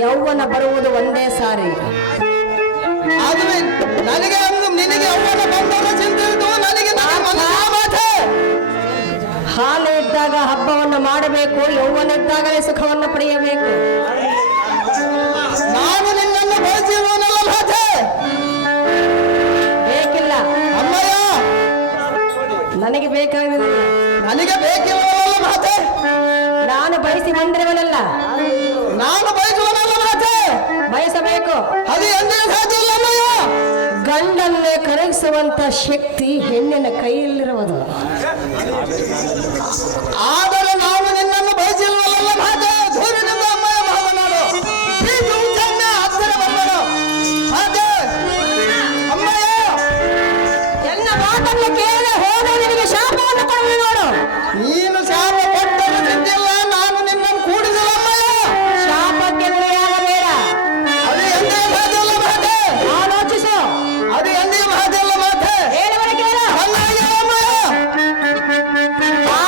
ಯೌವನ ಬರುವುದು ಒಂದೇ ಸಾರಿ. ಆದ್ರೆ ನನಗೆ ಒಂದು ನಿನಗೆ ಅವನ ಬಂದವರ ಚಿಂತೆ ಇದ್ದು ನನಗೆ ಮಾತೆ. ಹಾಲು ಇದ್ದಾಗ ಹಬ್ಬವನ್ನು ಮಾಡಬೇಕು, ಯೌವನ ಇದ್ದಾಗಲೇ ಸುಖವನ್ನು ಪಡೆಯಬೇಕು. ನಾನು ನಿನ್ನನ್ನು ಬಯಸಿರುವನಲ್ಲ ಮಾತೆ. ಬೇಕಿಲ್ಲ ಅಮ್ಮಯ್ಯ, ನನಗೆ ಬೇಕಾಗಿಲ್ಲ. ನನಗೆ ಬೇಕಿರುವನಲ್ಲ ಮಾತೆ. ನಾನು ಬಯಸಿ ಬಂದಿರುವನಲ್ಲ, ನಾನು ಬಯಸುವನಲ್ಲ ಮಾತೆ. ಬಯಸಬೇಕು. ಅದು ಎಂದಿಗೂ ಸಾಧ್ಯ ಇಲ್ಲ ಅಮ್ಮಯ್ಯ. ಗಂಡನ್ನೇ ಕರಗಿಸುವಂತ ಶಕ್ತಿ ಹೆಣ್ಣಿನ ಕೈಯಲ್ಲಿರುವುದು. ಆದರೆ ನಾನು ನಿನ್ನನ್ನು ಬಯಸಿರುವಲ್ಲ ಮಾತೆ. ದೂರದಿಂದ ಅಮ್ಮಯ್ಯ ಮಾತನಾಡು. ಪ್ರೀತಿ ಉಚ್ಚನ್ನ ಹತ್ತಿರ ಬಂದನು ಮಾತೆ. ಅಮ್ಮಯ್ಯ, ಎಲ್ಲ ಮಾತನ್ನು ಕೇಳದೆ ಹೋದ ನಿನಗೆ ಶಾಪವನ್ನು ಕೊಡಲಿ ನೋಡು. ನೀನು ಶಾಪ ಕೊಟ್ಟರು ಚಿಂತಿಲ್ಲ, ನಾನು ನಿನ್ನನ್ನು ಕೂಡಿಸಲ್ಲ ಅಮ್ಮಯ್ಯ. ಶಾಪಕ್ಕೆ ಗುರಿಯಾಗಬೇಡ. ಅದು ಎಂದಿಗೂ ಸಾಧ್ಯ ಇಲ್ಲ ಮಾತೆ. ಆಲೋಚಿಸು. ಅದು ಎಂದಿಗೂ ಸಾಧ್ಯ ಇಲ್ಲ ಮಾತೆ. ಹೇಳುವರೆ ಕೇಳು. ಅಮ್ಮಯ್ಯ, ಅಮ್ಮಯ್ಯ. ಆ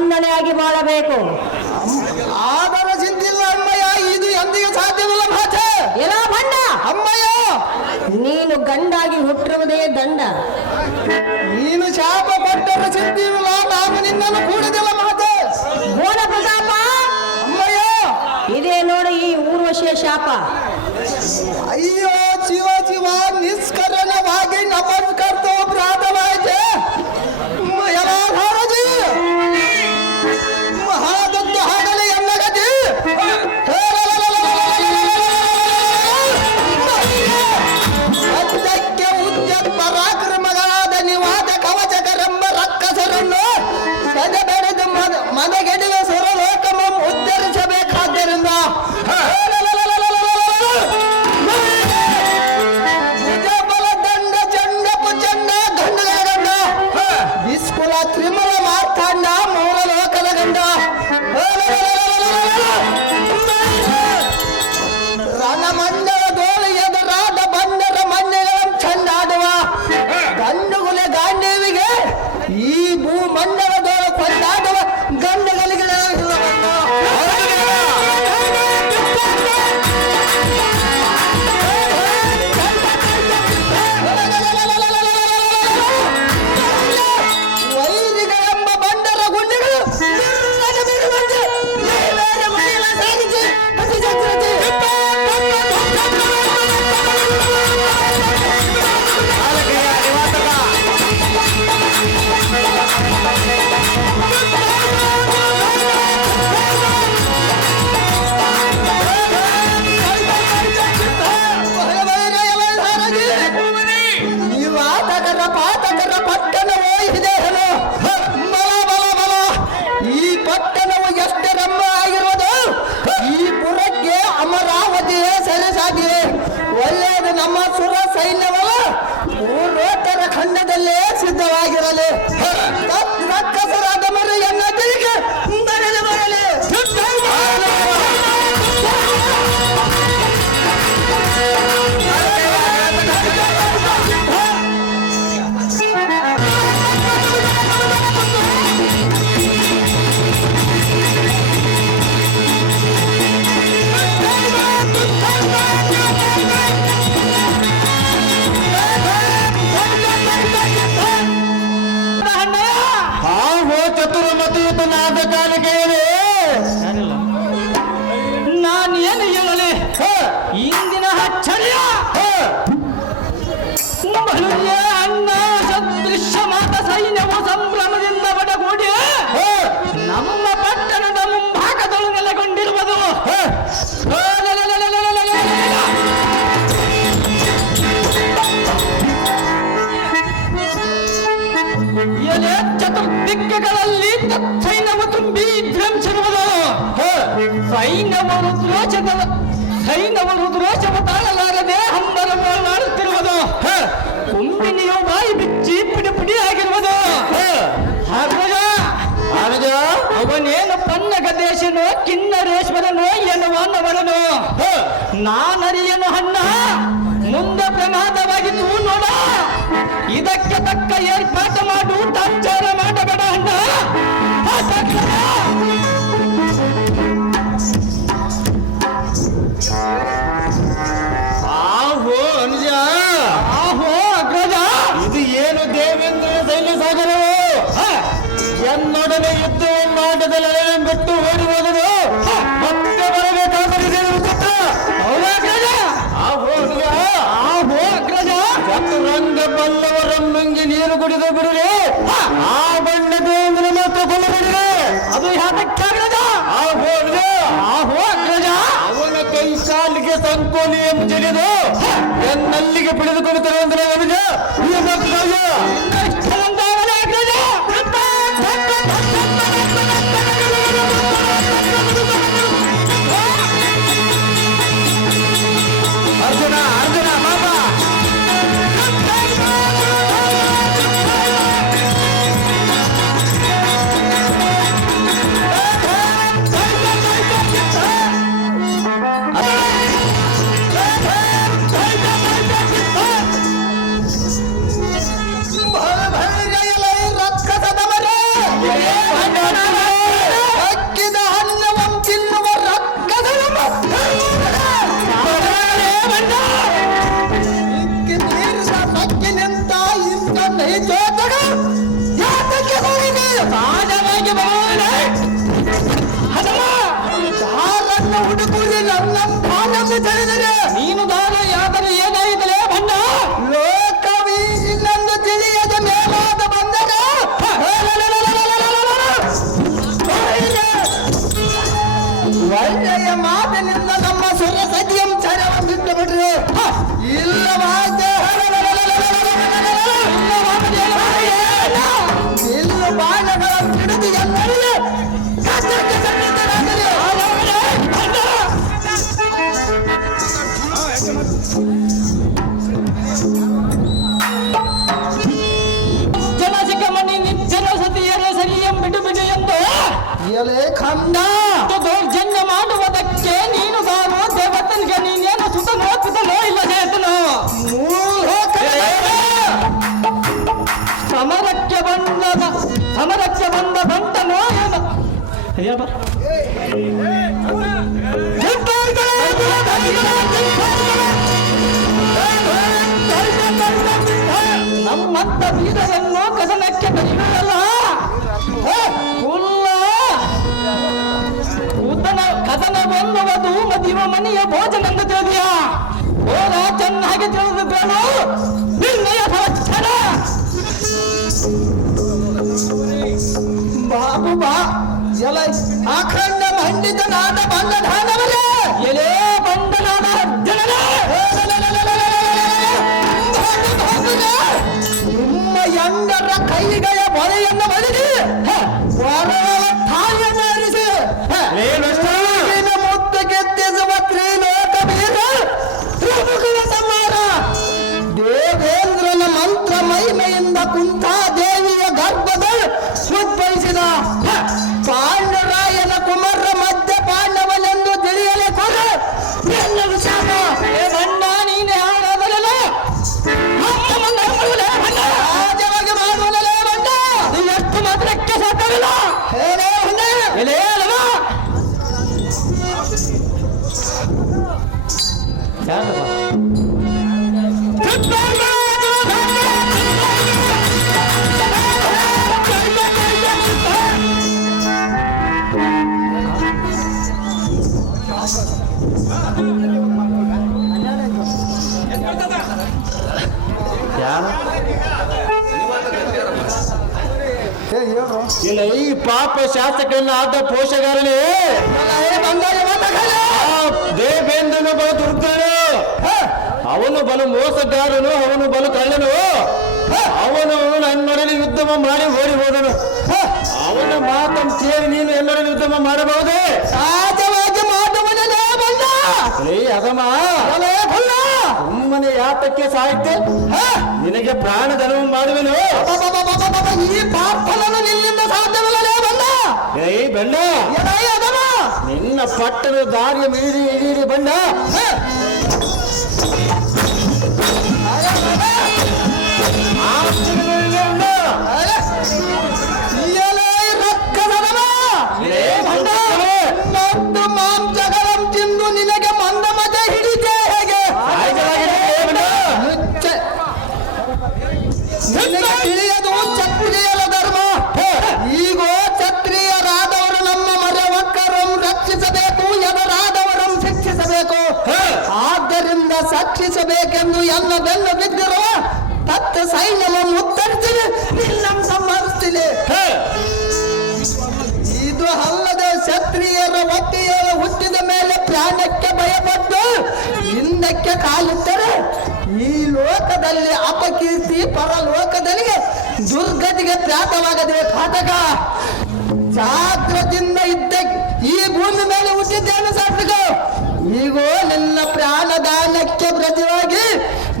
ಮನ್ನಣೆಯಾಗಿ ಮಾಡಬೇಕು. ಆದರ ಚಿಂತಿಲ್ಲ ಅಮ್ಮಯ್ಯ, ಇದು ಎಂದಿಗೆ ಸಾಧ್ಯವಿಲ್ಲ ಮಾತೆ. ಎಲ್ಲ ಬಂಡ ಅಮ್ಮಯ್ಯ, ನೀನು ಗಂಡಾಗಿ ಹುಟ್ಟಿರುವುದೇ ದಂಡ. ನೀನು ಶಾಪ ಕೊಟ್ಟರೆ ಚಿಂತಿಲ್ಲ, ನಾನು ನಿನ್ನನ್ನು ಕೂಡಿದಿಲ್ಲ ಮಾತೆ. ಬೋನ ಪ್ರತಾಪ, ಅಮ್ಮಯ್ಯ, ಇದೇ ನೋಡಿ ಈ ಊರ್ವಶಿಯ ಶಾಪ. ಅಯ್ಯೋ ಶಿವ ಶಿವ, ನಿಷ್ಕರಣವಾಗಿ ನಮಸ್ಕರ್ತೋ ಪ್ರಾತವಾಯ್ತೆ. ಎಲ್ಲ ಭಾರತಿ ಮಹಾದತ್ತು ಹಾಡಲಿ ಎನ್ನ ಗತಿ. ಸತ್ಯಕ್ಕೆ ಉದ್ಯತ್ ಪರಾಕ್ರಮಗಳಾದ ನಿವಾದ ಕವಚಕರೆಂಬ ರಕ್ಕಸರನ್ನು ಸದೆ ಬೆಳೆದು ಮದಗೆಡುವ ಸುರಲೋಕಮಂ ಉದ್ಧರಿಸಬೇಕಾದ್ದರಿಂದ ನಿಜಬಲ ದಂಡ ಚಂಡ ಪುಚಂಡ ಗಂಡಗಳ ಗಂಡ ವಿಸ್ಕುಲ ತ್ರಿಮಲ ಮಾರ್ತಾಂಡ ಮೂಲ ಲೋಕದ ಗಂಡ ರಣಮಂಡಲ ದೋಳಿ ಎದುರಾದ ಬಂಡರ ಮಣ್ಣೆಗಳನ್ನು ಚಂಡಾಡುವ ಗಂಡುಗುಲೆ ಗಾಂಡೀವಿಗೆ ಈ ಭೂಮಂಡಲದೋಳ ಕೊಂಡಾಡುವ ಗಂಡುಗಳಿಗೆ ವೈರಿಗಳೆಂಬ ಬಂಡರ ಗುಂಡಿಗಳು ಕಾಲಕೆಯ ನಿವಾತಕ ನಿವಾತಕರ ಪಾತಕರ ಪಟ್ಟಣವೋ ಇದೇನು ಬಲ ಬಲ ಬಲ. ಈ ಪಟ್ಟಣವು ಎಷ್ಟರಮ್ಮ ಆಗಿರುವುದು. ಈ ಪುರಕ್ಕೆ ಅಮರಾವತಿಯೇ ಸೆಲೆಸಾಗಿದೆ. ಒಳ್ಳೆಯದು, ನಮ್ಮ ಸುರ ಸೈನ್ಯವಲ್ಲ ಪೂರ್ವೋತ್ತರ ಖಂಡದಲ್ಲೇ ಸಿದ್ಧವಾಗಿರಲಿ. ರಕ್ಕಸರಾದ ಮರು ಎನ್ನ ತಿರುಗಿ ಬರಲಿ ಬರಲಿ. ಹಾವು ಚತುರ್ಮತಿಯುತ ನಾದ ಕಾಲಿಕೆಯೇ ನಾನೇನು ಹೇಳಲಿ ಇಂದಿನ ಹಚ್ಚಲ್ಯ ಬಲುಯ ಅನ್ನ ಸದೃಶ್ಯ ಮಾತ ಸೈನ್ಯವು ಸಂಭ್ರಮದಿಂದ ಬಡಗೂಡಿ ನಮ್ಮ ಪಟ್ಟಣದ ಮುಂಭಾಗದಲ್ಲಿ ನೆಲೆಗೊಂಡಿರುವುದು. ಎಲೆ ಚತುರ್ದಿಕ್ಕಗಳಲ್ಲಿ ಸೈನ್ಯವು ತುಂಬಿ ಧ್ವಂಸಿರುವುದು. ಸೈನ್ಯವು ರುದ್ರೋಷವು ತಾಳಲಾರದೆ ಹಂಬಲ ಮಾಡುತ್ತಿರುವುದು. ಕುಂಬಿನಿಯು ಬಾಯಿ ಬಿಚ್ಚಿ ಪುಡಿ ಪುಡಿ ಆಗಿರುವುದು. ಅವನೇನು ಪನ್ನಗದೇಶನೋ ಕಿನ್ನರೇಶ್ವರನೋ ಎನ್ನುವನವರನು ನಾನರಿಯನು ಅಣ್ಣ. ಮುಂದೆ ಪ್ರಮಾದವಾಗಿದ್ದು ನೋಡ. ಇದಕ್ಕೆ ತಕ್ಕ ಏರ್ಪಾಟ ಮಾಡು, ತಾತ್ಸಾರ ಮಾಡಬೇಡ ಅಣ್ಣ. ಆಹೋ ಅನುಜ, ಆಹೋ ಅಗ್ರಜ, ಇದು ಏನು ದೇವೇಂದ್ರನ ಸೈನ್ಯ ಸಾಗರವು? ಎನ್ನೊಡನೆ ಯುದ್ಧ ಮಾಡದಲ್ಲಿ ಬಿಟ್ಟು ಓಡಿ ಹೋದನು. ಮತ್ತೆ ಬರಬೇಕಾದರೆ ಆಹೋ ಅನುಜ, ಆಹೋ ಅಗ್ರಜ, ಚತುರಂಗ ಬಲ್ಲವರಮ್ಮಂಗೆ ನೀರು ಕುಡಿದು ಬಿಡಲಿ. ಆ ಬಣ್ಣ ದೇವೇಂದ್ರ ಮಾತ್ರ ಕೊಲ್ಲಬಿಡಲಿ. ಅದು ಯಾತಕ್ಕೆ ಅಗ್ರಜ? ಆಹೋ ಅನುಜ, ಆಹೋ ಅಗ್ರಜ, ಅವನ ಕೈ ಕಾಲಿಗೆ ಸಂಕೋಲಿ ಎಂಬುದು ಎನ್ನಲ್ಲಿಗೆ piಡಿದುಕೊಳ್ಳುತ್ತಾರೆ ಅಂದ್ರೆ ಅನುಜ ಈ ಮಾತು ರಾಜ. ಇನ್ನೆಷ್ಟೊಂದಾಗಲೇ ಅಗ್ರಜ. ಅರ್ಜುನ ಅರ್ಜುನ ಮಾಮ ಎಲೆ ಖಂಡ ದೌರ್ಜನ್ಯ ಮಾಡುವುದಕ್ಕೆ ನೀನು ಬಾರು ದೇವತನಿಗೆ ನೀನೇನು ಸುತ ನೋಡ್ತಿದ್ದನೋ ಇಲ್ಲ ಹೇಳ್ತನೋ ಸಮರಕ್ಕೆ ಬಂದ ಬಂಟನೋ ಏನು ನಮ್ಮಂತ ಬೀರವನ್ನು ಕದನಕ್ಕೆ ಬರೆಯುವುದಲ್ಲ ಕದನವೆನ್ನುವುದು ಮದುವೆ ಮನೆಯ ಭೋಜನ ಎಂದು ತಿಳಿದಿಯಾ ಹೋದ ಚೆನ್ನಾಗಿ ತಿಳಿದು ಬೇಡ ನಿರ್ಣಯ ಸಂವತ್ಸರ ಬಾಬು ಬಾ ಎಲ ಅಖಂಡ ಮಂಡಿತನಾದ ಬಂಧನಾದವರೇ ಎಲೆ ಬಂಧನಾದ ಅರ್ಜುನನ ನಿಮ್ಮ ಎಂಡರ ಕೈಗಳ ಬಲೆಯನ್ನು ಬಳಿದಿ ವರಗಳ ತಾಯಿಯನ್ನು ಇರಿಸಿ ಮುತ್ತು ಗೆತ್ತಿಸುವ ತ್ರಿಲೋಕ ವೀರ ತ್ರಿಮುಖನ ಸಂಹಾರ ದೇವೇಂದ್ರನ ಮಂತ್ರ ಮಹಿಮೆಯಿಂದ ಕುಂತಾ ದೇವಿಯ ಗರ್ಭದ ಉದ್ಭವಿಸಿದ ಪಾಂಡರಾಯನ ಕುಮಾರ ಮಧ್ಯ ಪಾಂಡವನೆಂದು ತಿಳಿಯಲೇ ಕೊಡ ಎಲ್ಲರೂ ಶಾಪ ಬಣ್ಣ ನೀನೆ ಹಾಗಾದಲ್ಲ ರಾಜವಾಗಿ ಮಾಡುವಲೇ ಬಂದ ಎಷ್ಟು ಮಾತ್ರಕ್ಕೆ ಸಾಕಾಗಲ್ಲ ಹೇಳೇ ಹೊಂಡ ಎಲೆ ಅಲ್ವ ಇಲ್ಲ ಈ ಪಾಪ ಶಾಸಕರನ್ನ ಆದ ಪೋಷಗಾರನೇ ದೇವೇಂದ್ರನು ಬಲು ದುರ್ಗನು ಅವನು ಬಲು ಮೋಸಗಾರನು ಅವನು ಬಲು ಕಳ್ಳನು ಅವನು ನನ್ನೊಡನೆ ಯುದ್ಧ ಮಾಡಿ ಓಡಿ ಹೋದನು ಅವನ ಮಾತನ್ನು ಕೇಳಿ ನೀನು ಎಲ್ಲರನ್ನು ಯುದ್ಧ ಮಾಡಬಹುದೇ ರಾಜವಾಗಿ ಮಾಡುವನೇ ಬಂದ ಅದಮ್ಮ ಸುಮ್ಮನೆ ಯಾತಕ್ಕೆ ಸಾಹಿತ್ಯ ನಿನಗೆ ಪ್ರಾಣ ಧರ್ಮ ಮಾಡುವೆನು ಈ ಪಾಪವನ್ನು ನಿನ್ನಿಂದ ಸಾಧ್ಯವಿಲ್ಲಲೇ ಬಂದ ಏಯ್ ಬಂಡ ನಿನ್ನ ಪಟ್ಟಣದ ದಾರಿಯ ಮೀರಿ ಇಡೀ ಬಂಡ ಮತ್ತು ಮಾಂಸಗಳಂ ತಿಂದು ನಿನಗೆ ಮಂದ ಮತ ಹಿಡಿತೆ ಹೇಗೆ ನಿನಗೆ ತಿಳಿಯದು ಕ್ಷತ್ರಿಯರ ಧರ್ಮ ಈಗ ಕ್ಷತ್ರಿಯರಾದವರು ನಮ್ಮ ಮರವಕ್ಕರಂ ರಕ್ಷಿಸಬೇಕು ಎದರಾದವರಂ ಶಿಕ್ಷಿಸಬೇಕು ಆದ್ದರಿಂದ ಶಿಕ್ಷಿಸಬೇಕೆಂದು ಎಲ್ಲ ಬೆನ್ನು ಬಿದ್ದಿರುವ ತತ್ತ ಸೈನ್ಯವನ್ನು ಉತ್ತರಿಸಿ ನಿನ್ನ ಸಂಹರಿಸ್ತೀನಿ ಇದು ಅಲ್ಲದೆ ಕ್ಷತ್ರಿಯರ ಒಟ್ಟಿಯರ ಹುಟ್ಟಿದ ಮೇಲೆ ಪ್ರಾಣಕ್ಕೆ ಭಯಪಟ್ಟು ಹಿಂದಕ್ಕೆ ಕಾಲಿಟ್ಟರೆ ಈ ಲೋಕದಲ್ಲಿ ಅಪಕೀರ್ತಿ ಪರಲೋಕದಲ್ಲಿ ದುರ್ಗತಿಗೆ ಪ್ರಾತವಾಗದೆ ಪಾಠಕ ಜಾಗ್ರತೆಯಿಂದ ಇದ್ದ ಈ ಭೂಮಿ ಮೇಲೆ ಹುಟ್ಟಿದ್ದೇನೆ ಸಾರ್ಥಕ ಈಗೋ ನಿನ್ನ ಪ್ರಾಣದಾನಕ್ಕೆ ಪ್ರತಿಯಾಗಿ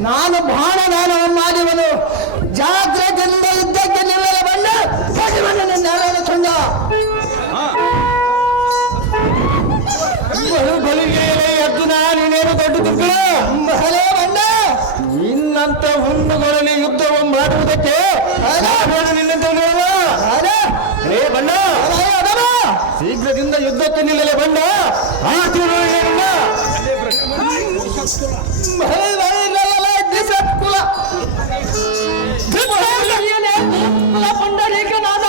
ನಾನು ಬಾಣದಾನವನ್ನು ಮಾಡಿವನು ಜಾಗ್ರತೆಯಿಂದ ಇದ್ದಕ್ಕೆ ನಿಲ್ಲಲು ಬಂದ ಪ್ರತಿಮನ ನೆರಳು ತುಂಡ ಅರ್ಜುನ ನೀನೇನು ದೊಡ್ಡ ದುರ್ಗ ಹಲೇ ಬಂಡ ನಿನ್ನಂತ ಹುಣ್ಣುಗಳಲ್ಲಿ ಯುದ್ಧವನ್ನು ಮಾಡುವುದಕ್ಕೆ ರೇ ಬಣ್ಣ ಶೀಘ್ರದಿಂದ ಯುದ್ಧಕ್ಕೆ ನಿಲ್ಲಲೇ ಬಣ್ಣ ಪುಂಡರೀಕನಾದ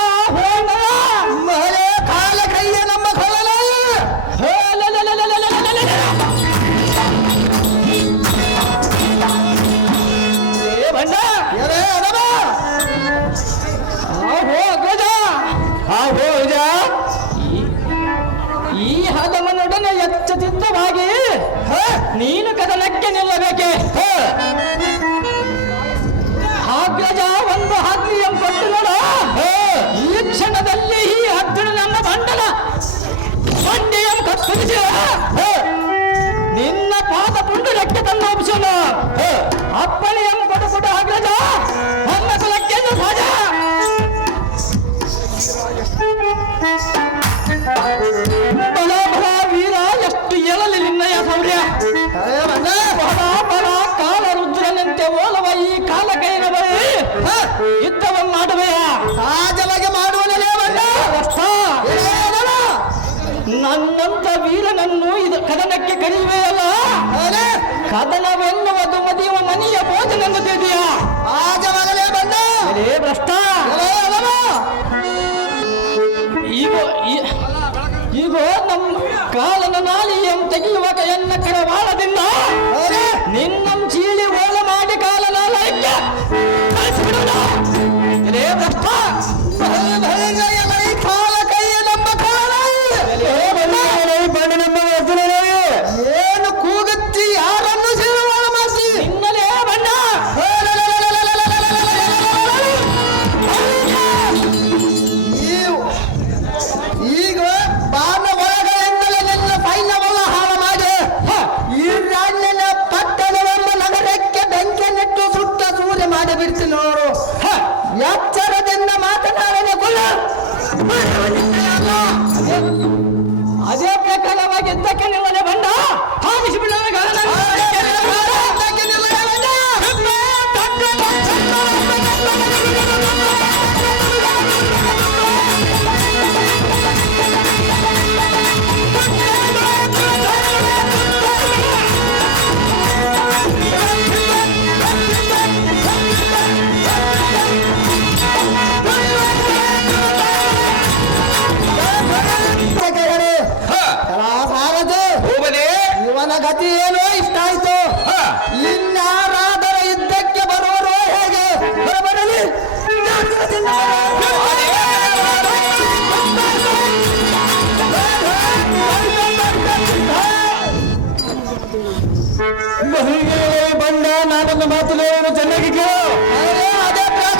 ಮಹಳೆ ಕಾಲ ಕೈಯ ನಮ್ಮ ಕೊಳಲ ಬಂಡ ಎರೆ ಅದಮ ಈ ಹದಮನೊಡನೆ ಎಚ್ಚಚಿತ್ತವಾಗಿ ನೀನು ಕದನಕ್ಕೆ ನಿಲ್ಲಬೇಕೆ ಅಗ್ರಜ ಒಂದು ಆಜ್ಞೆಯನ್ನು ಕೊಟ್ಟು ನೋಡ ಈ ಕ್ಷಣದಲ್ಲಿ ಈ ಅರ್ಜುನ ನನ್ನ ಬಂಡನ ಬಂಡಿಯನ್ನು ಕತ್ತರಿಸಿ ನಿನ್ನ ಪಾದ ಪುಂಡಲಕ್ಕೆ ತಂದು ಒಪ್ಪಿಸೋಣ ಅಪ್ಪಣೆಯನ್ನು ಕೊಟ್ಟು ಅಗ್ರಜ ನನ್ನ ಕುಲಕ್ಕೆ ಸಹಜ ಬಲ ಬಲ ವೀರ ಎಷ್ಟು ಹೇಳಲಿ ನಿನ್ನಯ ಶೌರ್ಯ. ಬಲ ಬಲ ಕಾಲ ರುದ್ರನಂತೆ ಓಲವ ಈ ಕಾಲ ಕೈನ ಬರೀ ಯುದ್ಧವನ್ನು ಮಾಡುವೆಯ ಸಹಜವಾಗಿ ಮಾಡುವನೇ ನನ್ನಂತ ವೀರನನ್ನು ಇದು ಕದನಕ್ಕೆ ಕರೆಯುವೆಯಲ್ಲ. ಕದನವೆನ್ನುವುದು ಮದಿಯುವ ಮನೆಯ ಭೋಜನ ತಿಳಿದೆಯಾ? ಸಹಜವಾಗಲೇ ಬಂದ ಭ್ರಷ್ಟ. ಈಗ ನಮ್ಮ ಕಾಲನ ನಾಲಿಯನ್ನು ತೆಗೆಯುವ ಎನ್ನ ಕರವಾಳದಿಂದ ನಿನ್ನಂ ಚೀಳಿ ಓಲ ಮಾಡಿ ಕಾಲನಾಲಯಕ್ಕೆ ಕಳಿಸಿಬಿಡೋಣ. ಇದೇ ಭ್ರಷ್ಟ. ಕಾಲ ಕೈಯ ನಮ್ಮ ಕಾಲ ಏನು ಕೂಗುತ್ತಿ ಯಾರನ್ನು ಸೇರುವಾಳ ಮಾಸಿ ನಿನ್ನಲೇ ಬಣ್ಣ. ಈಗ ಬಾಣ ಒಳಗಳಿಂದಲೇ ನಿನ್ನ ಸೈನ್ಯವನ್ನ ಹಾಳು ಮಾಡಿ ಈ ರಾಜ್ಯನ ಪಟ್ಟಣವೆಂಬ ನಗರಕ್ಕೆ ಬೆಂಕಿಯನ್ನಿಟ್ಟು ಸುಟ್ಟ ಸೂರ್ಯ ಮಾಡಿಬಿಡ್ತೀನಿ ನೋಡು. ಎಚ್ಚರದಿಂದ ಮಾತನಾಡದೆ ಗುಣ ಅದೇ ಪ್ರಕಾರವಾಗಿ ಯುದ್ಧಕ್ಕೆ ನಿಲ್ಲದೆ ಬಂದ ಹಾಗಿಸಿಬಿಡೋಣ. ಇವನ ಗತಿ ಏನೋ ಇಷ್ಟ ಆಯ್ತು. ಇನ್ಯಾರಾದರ ಯುದ್ಧಕ್ಕೆ ಬರುವರು ಹೇಗೆ ಬರಬರಲಿ. ಬಂದ ನಾನೊಂದು ಮಾತು ಚೆನ್ನಾಗಿ ಕೇಳು. ಅದೇ ಪ್ರಕಾರ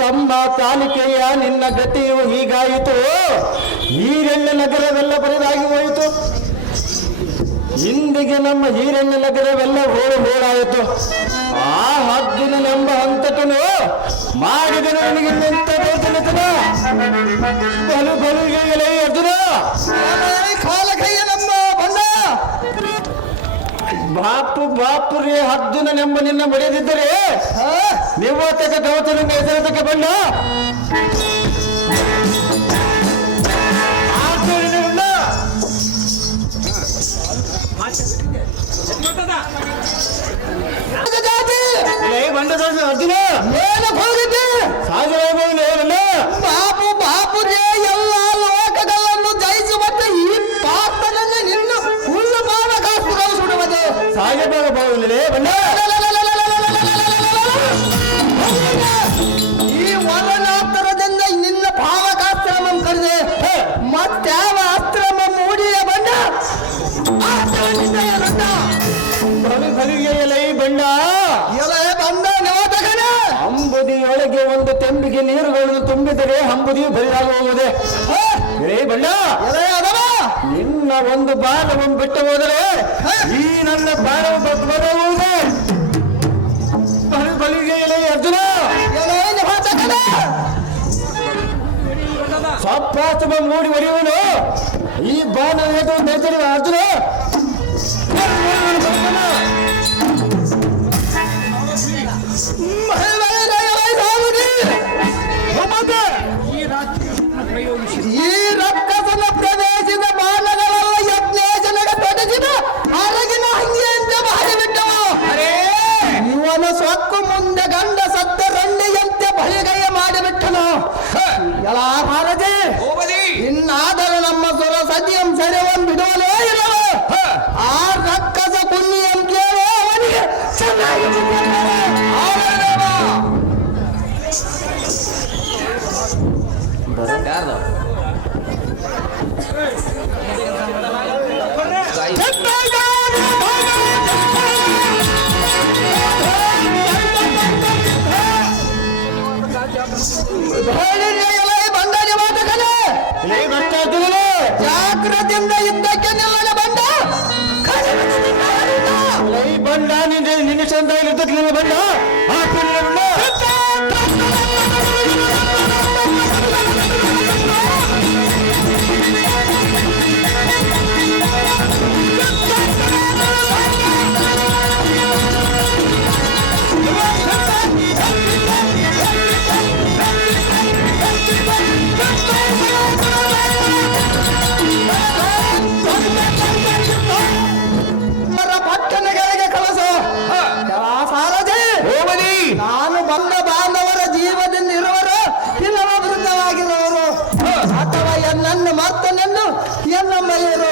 ತಮ್ಮ ಕಾಲಿಕೆಯ ನಿನ್ನ ಗತಿಯು ಹೀಗಾಯಿತು. ಈರೆಣ್ಣ ನಗರವೆಲ್ಲ ಬರೆದಾಗಿ ಹೋಯಿತು. ಇಂದಿಗೆ ನಮ್ಮ ಈರೆಣ್ಣ ನಗರವೆಲ್ಲ ಹೋಳಾಯಿತು. ಆ ಹದ್ದಿನೆಂಬ ಹಂತಕನು ಮಾಡಿದನು ನನಗೆ ನಿಂತ ಬಲು ಬಲುಗೆಗಳೇ ಅರ್ಜುನ. ಕಾಲ ಕೈಯ ನಮ್ಮ ಬಂದ ಬಾಪು ರೇ ಹದ್ದುನೆಂಬ ನಿನ್ನ ಬಡಿದಿದ್ದರೆ ನಿವತ್ತಕ ಕವಚನ ಹೆಸರತಕ್ಕೆ ಬಂದ ಅರ್ಜುನ ಏನು ಹೋಗಿದ್ದೆ ಸಾಗರ ಬಾಪು ರೇ ಎಲ್ಲ ಲೋಕಗಳನ್ನು ಜಯಿಸುವಂತೆ ಈ ಪಾತ್ರದಲ್ಲಿ ನಿನ್ನ ಹುಲ್ಲು ಬಾಣ ಕಾಸು ಸುಡುವುದು ಸಾಗರ ಬಾವುಲೇ ಬಂದ ಈ ವರ್ಣಾಸ್ತ್ರದಿಂದ ನಿನ್ನ ಭಾವಕಾಸ್ತ್ರಮ ಕರೆದೆ ಮತ್ಯಾವ ಅಸ್ತ್ರಮ ಮೂಡಿಯ ಬಂಡ ಎಲೈ ಬಂಡ ಎಲೆ ಬಂದ ನವತಗನ ಅಂಬುದಿಯೊಳಗೆ ಒಂದು ತೆಂಬಿಗೆ ನೀರುಗಳನ್ನು ತುಂಬಿದರೆ ಅಂಬುದಿಯು ಬರಿದಾಗಿ ಹೋಗುವುದೇ. ಎಲೈ ಬಂಡ ಎಲೆ ಅದವ ನಿನ್ನ ಒಂದು ಬಾಣವನ್ನು ಬಿಟ್ಟು ಹೋದರೆ ಈ ನನ್ನ ಬಾಣವು ಬರಬಹುದೇ. ಬಲಿಗೆ ಎಲೈ ಅರ್ಜುನ ಎಲೆ ಅಪ್ಪಾಸ್ತಮ ಮೂಡಿ ಹೊಡೆಯುವನು ಈ ಬಾಣ ನೈತರಿ ಅರ್ಜುನ ಈ ರಕ್ಕಸನ ಪ್ರವೇಶಿಸಿದ ಬಾಣಗಳೆಲ್ಲ ಯಜ್ಞೇಶನಗ ತೊಡಗಿದ ಅರಗಿನ ಹಂಗೆಯಂತೆ ಮಾಡಿಬಿಟ್ಟವ ಇವನ ಸೊಕ್ಕು ಮುಂದೆ ಗಂಡ ಸತ್ತ ರಂಡಿಯಂತೆ ಬಳಿಗೈಯ ಮಾಡಿಬಿಟ್ಟನು ಎಲ್ಲ ಮಹಾರಾಜೇ ಇನ್ನಾದರೂ ನಮ್ಮ ಸುರ ಸತಿಯಂ ಸೆರೆವನ್ನು ಬಿಡುವಲೇ ಇಲ್ಲವ ಆ ರಕ್ಕಸ ಕುನ್ನಿಯಂ ಕೇಳೋ ಅವನಿಗೆ ಚೆನ್ನಾಗಿ ಬಂಡನೆ ಮಾತಕನೇ ಜಾಗ್ರತೆಯಿಂದ ಇದ್ದಕ್ಕೆ ನಿಲ್ಲನೆ ಬಂಡ ಬಂಡ ನಿನ್ನ ಚಂದ ಇರ್ತಕ್ಕ ಬಂಡ ಪಟ್ಟಣಗಳಿಗೆ ಕಳಸ ಸಾರಥಿ ನಾನು ಬಂದ ಬಾಂಧವರ ಜೀವದಿಂದ ಇರುವರು ಇಲ್ಲವ ವೃದ್ಧವಾಗಿರುವವರು ಅಥವಾ ಎನ್ನನ್ನು ಮರ್ತನನ್ನು ಎನ್ನಮ್ಮಯ್ಯರು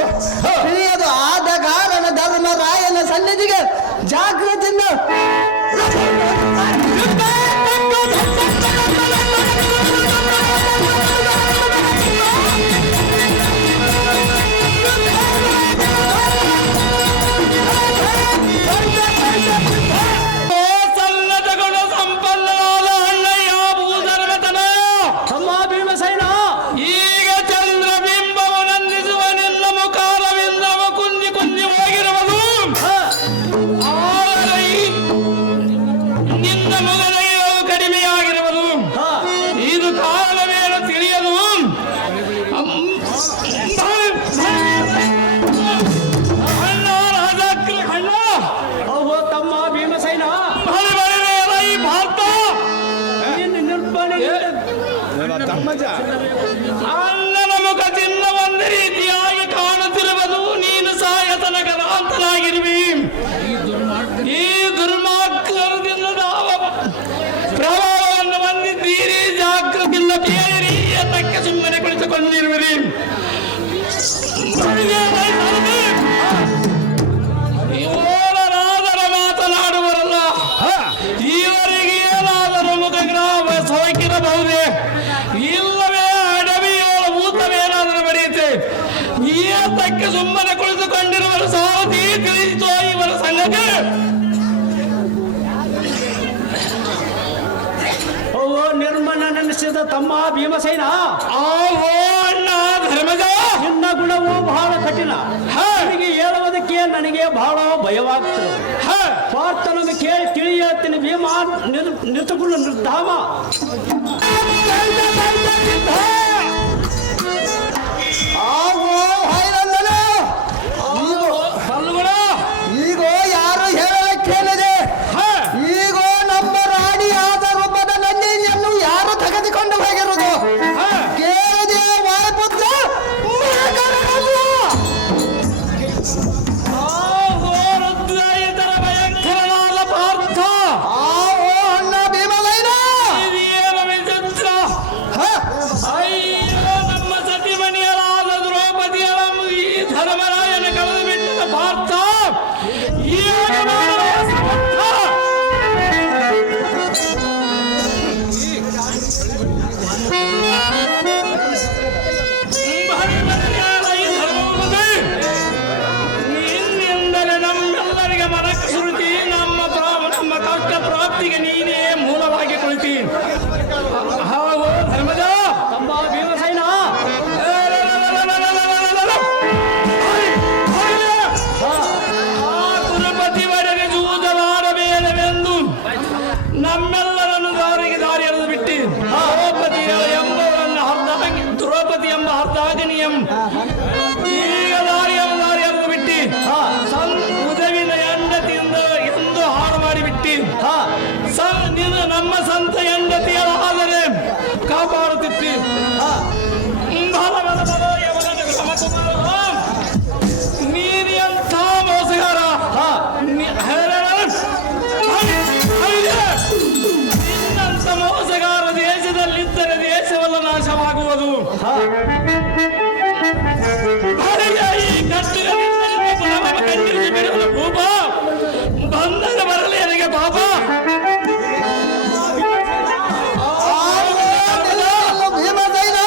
ತಿಳಿಯದು ಆದ ಕಾರಣ ಧರ್ಮರಾಯನ ಸನ್ನಿಧಿಗೆ ಜಾಗೃತಿಯಿಂದ ಅಣ್ಣನ ಮುಖದಿಂದ ಒಂದು ರೀತಿಯಾಗಿ ಕಾಣುತ್ತಿರುವುದು ನೀನು ಸಾಯತನಕರಾಂತನಾಗಿರುವಿ ಈ ದುರ್ಮಾರ್ಗದಿಂದ ನಾವು ಪ್ರಭಾವವನ್ನು ಹೊಂದಿದ್ದೀರಿ ಜಾಗೃತಿಯಿಂದ ಕೇಳಿರಿ ಅದಕ್ಕೆ ಸುಮ್ಮನೆ ಕುಳಿತುಕೊಂಡಿರುವಿರಿ ಇವರಾದರ ಮಾತನಾಡುವರಲ್ಲ ಇವರಿಗೆ ಏನಾದರೂ ಮುಖಗ್ರಾಮ ಸೋಕಿರಬಹುದೇ ಇಲ್ಲವೇ ಅಡವಿಯೋಳ ಭೂತವೇನಾದರೂ ಬರೆಯುತ್ತೆ ಏತಕ್ಕೆ ಸುಮ್ಮನೆ ಕುಳಿತುಕೊಂಡಿರುವರು ಸಾರಥಿ ತಿಳಿಯಿತೋ ಇವರ ಸಂಗತಿ ನಿರ್ಮಲ ನೆನೆಸಿದ ತಮ್ಮ ಭೀಮಸೇನ ಆಹೋ ಅಣ್ಣ ಧರ್ಮಜ ನಿನ್ನ ಗುಣವು ಬಹಳ ಕಠಿಣ ನನಗೆ ಹೇಳುವುದಕ್ಕೆ ನನಗೆ ಬಹಳ ಭಯವಾಗ್ತದೆ ಪಾರ್ಥನನ್ನು ಕೇಳಿ ತಿಳಿ ಹೇಳ್ತೀನಿ ಭೀಮ ನಿಂತುಕೊಂಡು ನಿರ್ಧಾಮ ಈಗ ಯಾರು ಹೇಳಲಿಕ್ಕೇನಿದೆ ಈಗ ನಮ್ಮ ರಾಣಿ ಆದ ರೂಪದ ನನ್ನಿಯನ್ನು ಯಾರು ತೆಗೆದುಕೊಂಡು ಹೋಗಿರುವುದು ಕೇಳಿದೆ ವಾಯುಪುತ್ರ ಭಯಂಕರನಾದ ಪಾರ್ಥ ಅಣ್ಣ ಭೀಮಸೇನ ಇದೇನು ವಿಚಿತ್ರ ಲಾಗನಿಯಂ ಈಗ ದಾರಿ ಅರಿದು ಬಿಟ್ಟಿ ಉದವಿನ ಹೆಂಡತಿಯಿಂದ ಎಂದು ಹಾಳು ಮಾಡಿಬಿಟ್ಟಿ ನೀನು ನಮ್ಮ ಸ್ವಂತ ಹೆಂಡತಿಯರಾದರೆ ಕಾಪಾಡುತ್ತಿತ್ತಿ ನೀನು ಎಂಥ ಮೋಸಗಾರ ನಿನ್ನಂತ ಮೋಸಗಾರ ದೇಶದಲ್ಲಿದ್ದರೆ ದೇಶವೆಲ್ಲ ನಾಶವಾಗುವುದು ಈ ಕಟ್ಟಿಗೆ ಬಿಡುವ ಭೂಪ ಬಂಧನ ಬರಲಿ ನನಗೆ ಪಾಪ ಭೀಮಸೇನ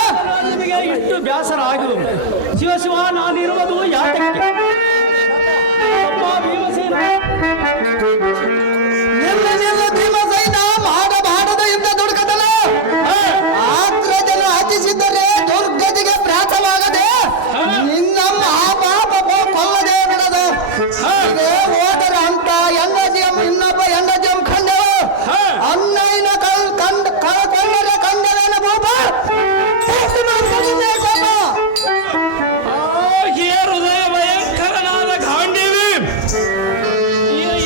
ಇಷ್ಟು ಬೇಸರ ಆಗುವುದು ಶಿವ ನಾನಿರುವುದು ಯಾತಕ್ಕೆ ಭೀಮಸೇನ ಭೀಮಸೇನ ಮಾಡಬಾರದ ಯುದ್ಧ ದುರ್ಗದನ ಆಕ್ರಜನ ಹಚ್ಚಿಸಿದರೆ ದುರ್ಗತಿಗೆ ಪ್ರಾತವಾಗದೆ ನಿನ್ನಮ್ಮ ಆ ಪಾಪ ಕೊಲ್ಲದೆ ಬಿಡದ ಹೋದರ ಅಂತ ಹೆಂಡತಿಯಂ ಇನ್ನೊಬ್ಬ ಹೆಂಡತಿಯಂ ಕಂಡವು ಅನ್ನೈನ ಕಳ್ಕೊಂಡರೆ ಕಂಡವೇನ ಭೂಪ ಹೃದಯ ಭಯಂಕರನಾದ ಗಾಂಡೀವಿ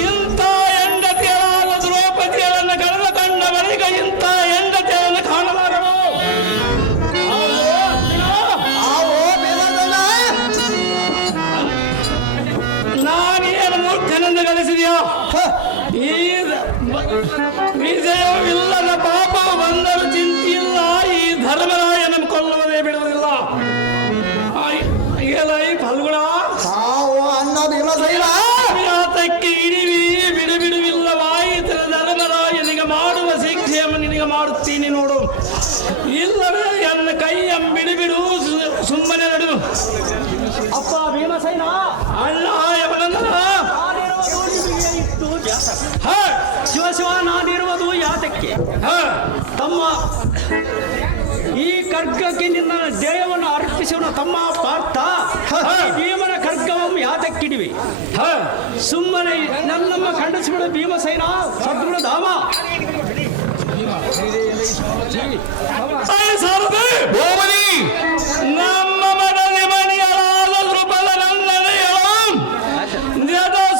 ಇಂಥ ಹೆಂಡತಿಯರಾದ ದ್ರೌಪದಿಯರನ್ನು ಕಳೆದುಕೊಂಡ ಬಳಿಕ ಇಂಥ ಹೆಂಡತಿಯರನ್ನು ಕಾಣಲಾರರು ನಾನೇನು ಮೂರ್ಖನೆಂದು ಗಳಿಸಿದೆಯಾ ಈ ವಿಜಯವಿಲ್ಲದ ಪಾಪವು ಬಂದರೂ ಚಿಂತಿಲ್ಲ ಈ ಧರ್ಮರಾಯನ ಕೊಲ್ಲುವುದೇ ಬಿಡುವುದಿಲ್ಲ ಫಲ್ಗುಣ ಅನ್ನ ಭೀಮಸೇನ ಯಾತಕ್ಕೆ ಇಡಿವಿ ಬಿಡುವಿಲ್ಲವಾಯಿತು ಧರ್ಮರಾಯನಿಗೆ ಮಾಡುವ ಶಿಕ್ಷೆಯನ್ನು ನಿನಗೆ ಮಾಡುತ್ತೀನಿ ನೋಡು ಇಲ್ಲವೇ ನನ್ನ ಕೈಯ ಬಿಡು ಸುಮ್ಮನೆ ನಡು ಅಪ್ಪ ಭೀಮಸೇನ ಅಣ್ಣ ಯವನಂದನ ಶಿವ ನಾನಿರುವುದು ಯಾತಕ್ಕೆ ತಮ್ಮ ಈ ಖಡ್ಗಕ್ಕೆ ನಿನ್ನ ದೇಹವನ್ನು ಅರ್ಪಿಸೋಣ ತಮ್ಮ ಪಾರ್ಥ ಈ ಭೀಮನ ಖಡ್ಗವನ್ನು ಯಾತಕ್ಕಿಡಿವಿ ಸುಮ್ಮನೆ ನನ್ನಮ್ಮ ಖಂಡಿಸಿಬಿಡ ಭೀಮಸೇನ ಸದ್ಗುಣ ಧಾಮ ನಮ್ಮ ಮಡದಿ ಮಣಿಯರಾದ ದ್ರುಪದ ನನ್ನನೆಯ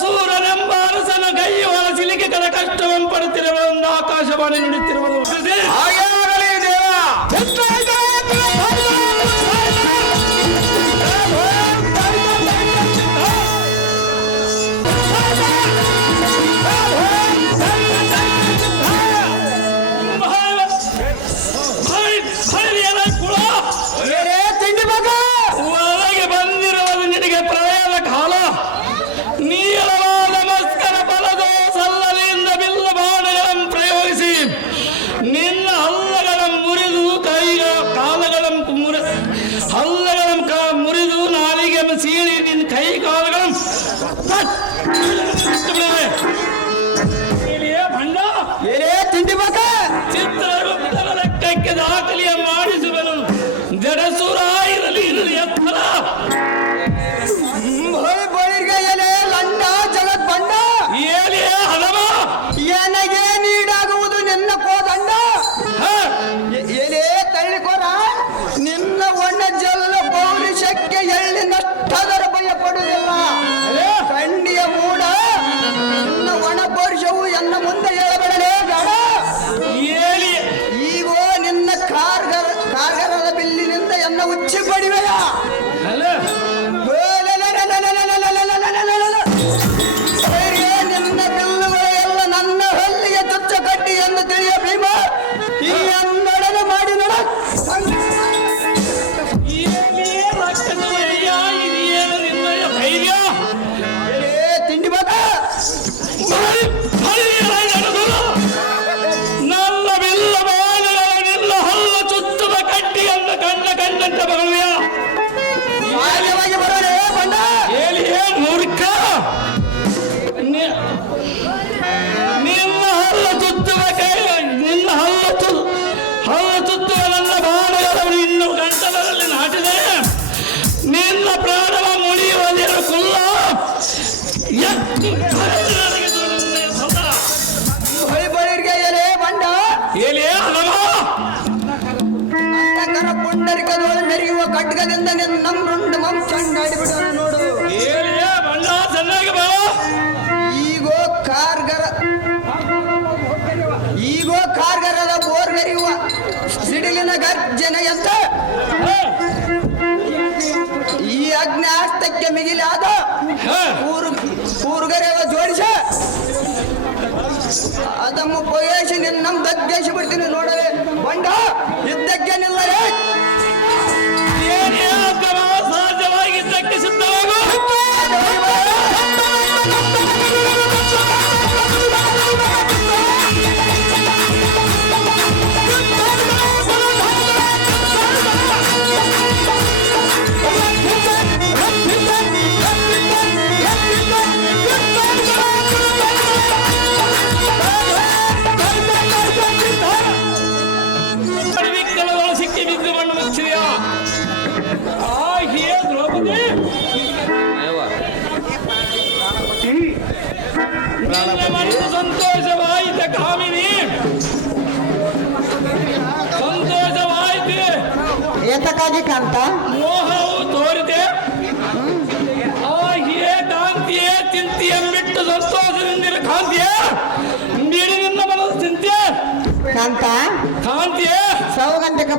ಸೂರನೆಂಬ ಅರಸನ ಕೈ ಒಳಸಿಲಿಕ್ಕೆ ಕರ ಕಷ್ಟವನ್ನು ಪಡುತ್ತಿರುವ ಒಂದು ಆಕಾಶವಾಣಿ ನುಡಿತಿರುವುದು ಹಾಗಾಗಲಿ ದೇವ ಒಳಗೆ ಬಂದಿರುವುದು ನಿನಗೆ ಪ್ರಳಯದ ಕಾಲ ನೀಳವಾದ ಮಸ್ಕರ ಫಲದ ಸಲ್ಲಲಿಂದ ಬಿಲ್ಲ ಬಾಣಗಳನ್ನು ಪ್ರಯೋಗಿಸಿ ನಿನ್ನ ಹಲ್ಲಗಳನ್ನು ಮುರಿದು ಮುರಿದು ನಾಲಿಗೆಯನ್ನು ಸೀಳಿ ನಿನ್ನ ಕೈ ಕಾಲುಗಳನ್ನು ಭಂಡ ತಿಂಡಿ ಮಗ ಚಿತ್ರಗುಪ್ತರ ಲೆಕ್ಕಕ್ಕೆ ದಾಖಲೆಯ ಮಾಡಿಸುವನು ಜಡಸುರಾಯಿರಲಿ ಎತ್ತರ ಬಳಿಗೆ ಎಲೆ ಲಂಡ ಜಗತ್ ಬಂಡ ಏನೇ ಹಲವ ನನಗೆ ನೀಡಾಗುವುದು ನಿನ್ನ ಕೋದಂಡ ಎಲೆ ತಳ್ಳಿಕೊರ ನಿನ್ನ ಒಣ ಜಲ್ಲ ಪೌರುಷಕ್ಕೆ ಎಳ್ಳಿನಷ್ಟದರ ಭಯ ಪಡುವುದಿಲ್ಲ ಕಂಡಿಯ ಮೂಡ ನಿನ್ನ ಒಣ ಪೌರುಷವು ಎನ್ನ ಮುಂದೆ ಹೇಳಬೇಡಲೇ ಬೇಡ ಏಲಿ ಈಗೋ ನಿನ್ನ ಕಾರ್ಗರದ ಬಿಲ್ಲಿನಿಂದ ಎನ್ನ ಉಚ್ಚಿ ಪಡಿವೆಯ ಅಲ್ಲ ನಿನ್ನ ಬಿಲ್ಲುಗಳು ಎಲ್ಲ ನನ್ನ ಹಲ್ಲಿಗೆ ತುಚ್ಚ ಕಟ್ಟಿ ಎಂದು ತಿಳಿಯ ಭೀಮ ಈ ಅನ್ನೊಡನೆ ಮಾಡಿ ನೋಡ ತಿಂಡಿ ಮಗ ನನ್ನ ಬಿಲ್ಲ ಬಾಣಗಳ ಹಲ್ಲ ಚುತ್ತುವ ಕಟ್ಟಿಯನ್ನು ಕಂಡಂತ ಬರುವೆಯ ಕಾರ್ಯವಾಗಿ ಬರೋಣ ಬಂಡ ಏಲಿಯೇ ಮೂರ್ಖ ನಿನ್ನ ಹಲ್ಲ ಚುತ್ತುವ ನಿನ್ನ ಹಲ್ಲ ಚುತ್ತುವ ನನ್ನ ಬಾಣಗಳನ್ನು ಇನ್ನು ಗಂಟಲಲ್ಲಿ ನಾಟಿದೆ ನಿನ್ನ ಪ್ರಾಣವ ಮುಳಿಯುವುದಿರು ಕುಲ್ಲ ಬಳಿಗೆ ಎಲೆ ಬಂಡ ಏಲಿಯೇ ಹಲವ ಅಂತಕರ ಪುಂಡರಿಕದೊಳು ಮೆರೆಯುವ ಖಡ್ಗ ವೇಗದಿಂದ ನಮ್ಮ ಮಂಚಾಡಿ ಬಿಡೋಣ ನೋಡು. ಏನಿದೆ ಬಣ್ಣ ಚೆನ್ನಾಗಿ ಬಾ. ಈಗೋ ಕಾರ್ಗರದ ಬೋರ್ಗರಿಯುವ ಸಿಡಿಲಿನ ಗರ್ಜನೆ ಅಂತ ಈ ಅಗ್ನಾಸ್ತಕ್ಕೆ ಮಿಗಿಲಾದ ಕೂರ್ಗರೆವ ಜೋಡಿಸ ಅದನ್ನು ಪೊಯೇಶಿ ನಮ್ಮ ದಗ್ಗೇಶಿ ಬಿಡ್ತೀನಿ ನೋಡವೆ ಬಂಡ ಯುದ್ಧಕ್ಕೆ ನಿಲ್ಲರೆ. ಸಹಜವಾಗಿದ್ದಕ್ಕೆ ಸಿದ್ಧವಾಗು. ಸಿಕ್ಕಿ ಬಿದ್ದು ಮಣ್ಣು ಮುಚ್ಚಿದೆಯ ಹೇ ದ್ರೌಪದಿ, ನಿನ್ನ ಮನಸ್ಸು ಸಂತೋಷವಾಯಿತ ಕಾಮಿನಿ, ಸಂತೋಷವಾಯಿತು. ಏತಕ್ಕಾಗಿ ಕಾಂತ? ಮೋಹವು ತೋರಿದೆ. ಹೇ ಕಾಂತಿಯೇ, ಚಿಂತೆಯ ಬಿಟ್ಟು ಸಂತೋಷದಿಂದಿರ ಕಾಂತಿಯೇ, ಬಿಡಿ ನಿನ್ನ ಮನಸ್ಸು ಚಿಂತೆ. ಕಾಂತ ಕಾಂತಿಯೇ, ಸೌಗಂಧಿಕ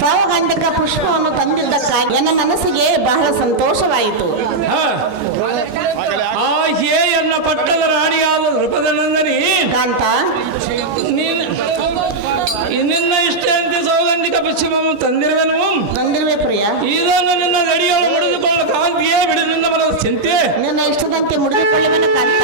ಸೌಗಂಧಿಕ ಪುಷ್ಪವನ್ನು ತಂದಿದ್ದಕ್ಕಾಗಿ ನನ್ನ ಮನಸ್ಸಿಗೆ ಬಹಳ ಸಂತೋಷವಾಯಿತು. ಹೇ ಎನ್ನ ಪಟ್ಟದ ರಾಣಿಯಾದ ನೃಪದನಂದನಿ ಕಾಂತ, ನಿನ್ನ ಇಷ್ಟಂತೆ ಸೌಗಂಧಿಕ ಪಶ್ಚಿಮವನ್ನು ತಂದಿರುವೆ ಪ್ರಿಯ. ಇದನ್ನು ನಿನ್ನ ಗಡಿಯನ್ನು ಮುಡಿದುಕೊಳ್ಳ ಕಾಂತಿಯೇ, ಬಿಡು ನಿನ್ನ ಮನಸ್ಸು ಚಿಂತೆ. ನಿನ್ನ ಇಷ್ಟದಂತೆ ಮುಡಿದುಕೊಳ್ಳುವೆನು ಕಾಂತ.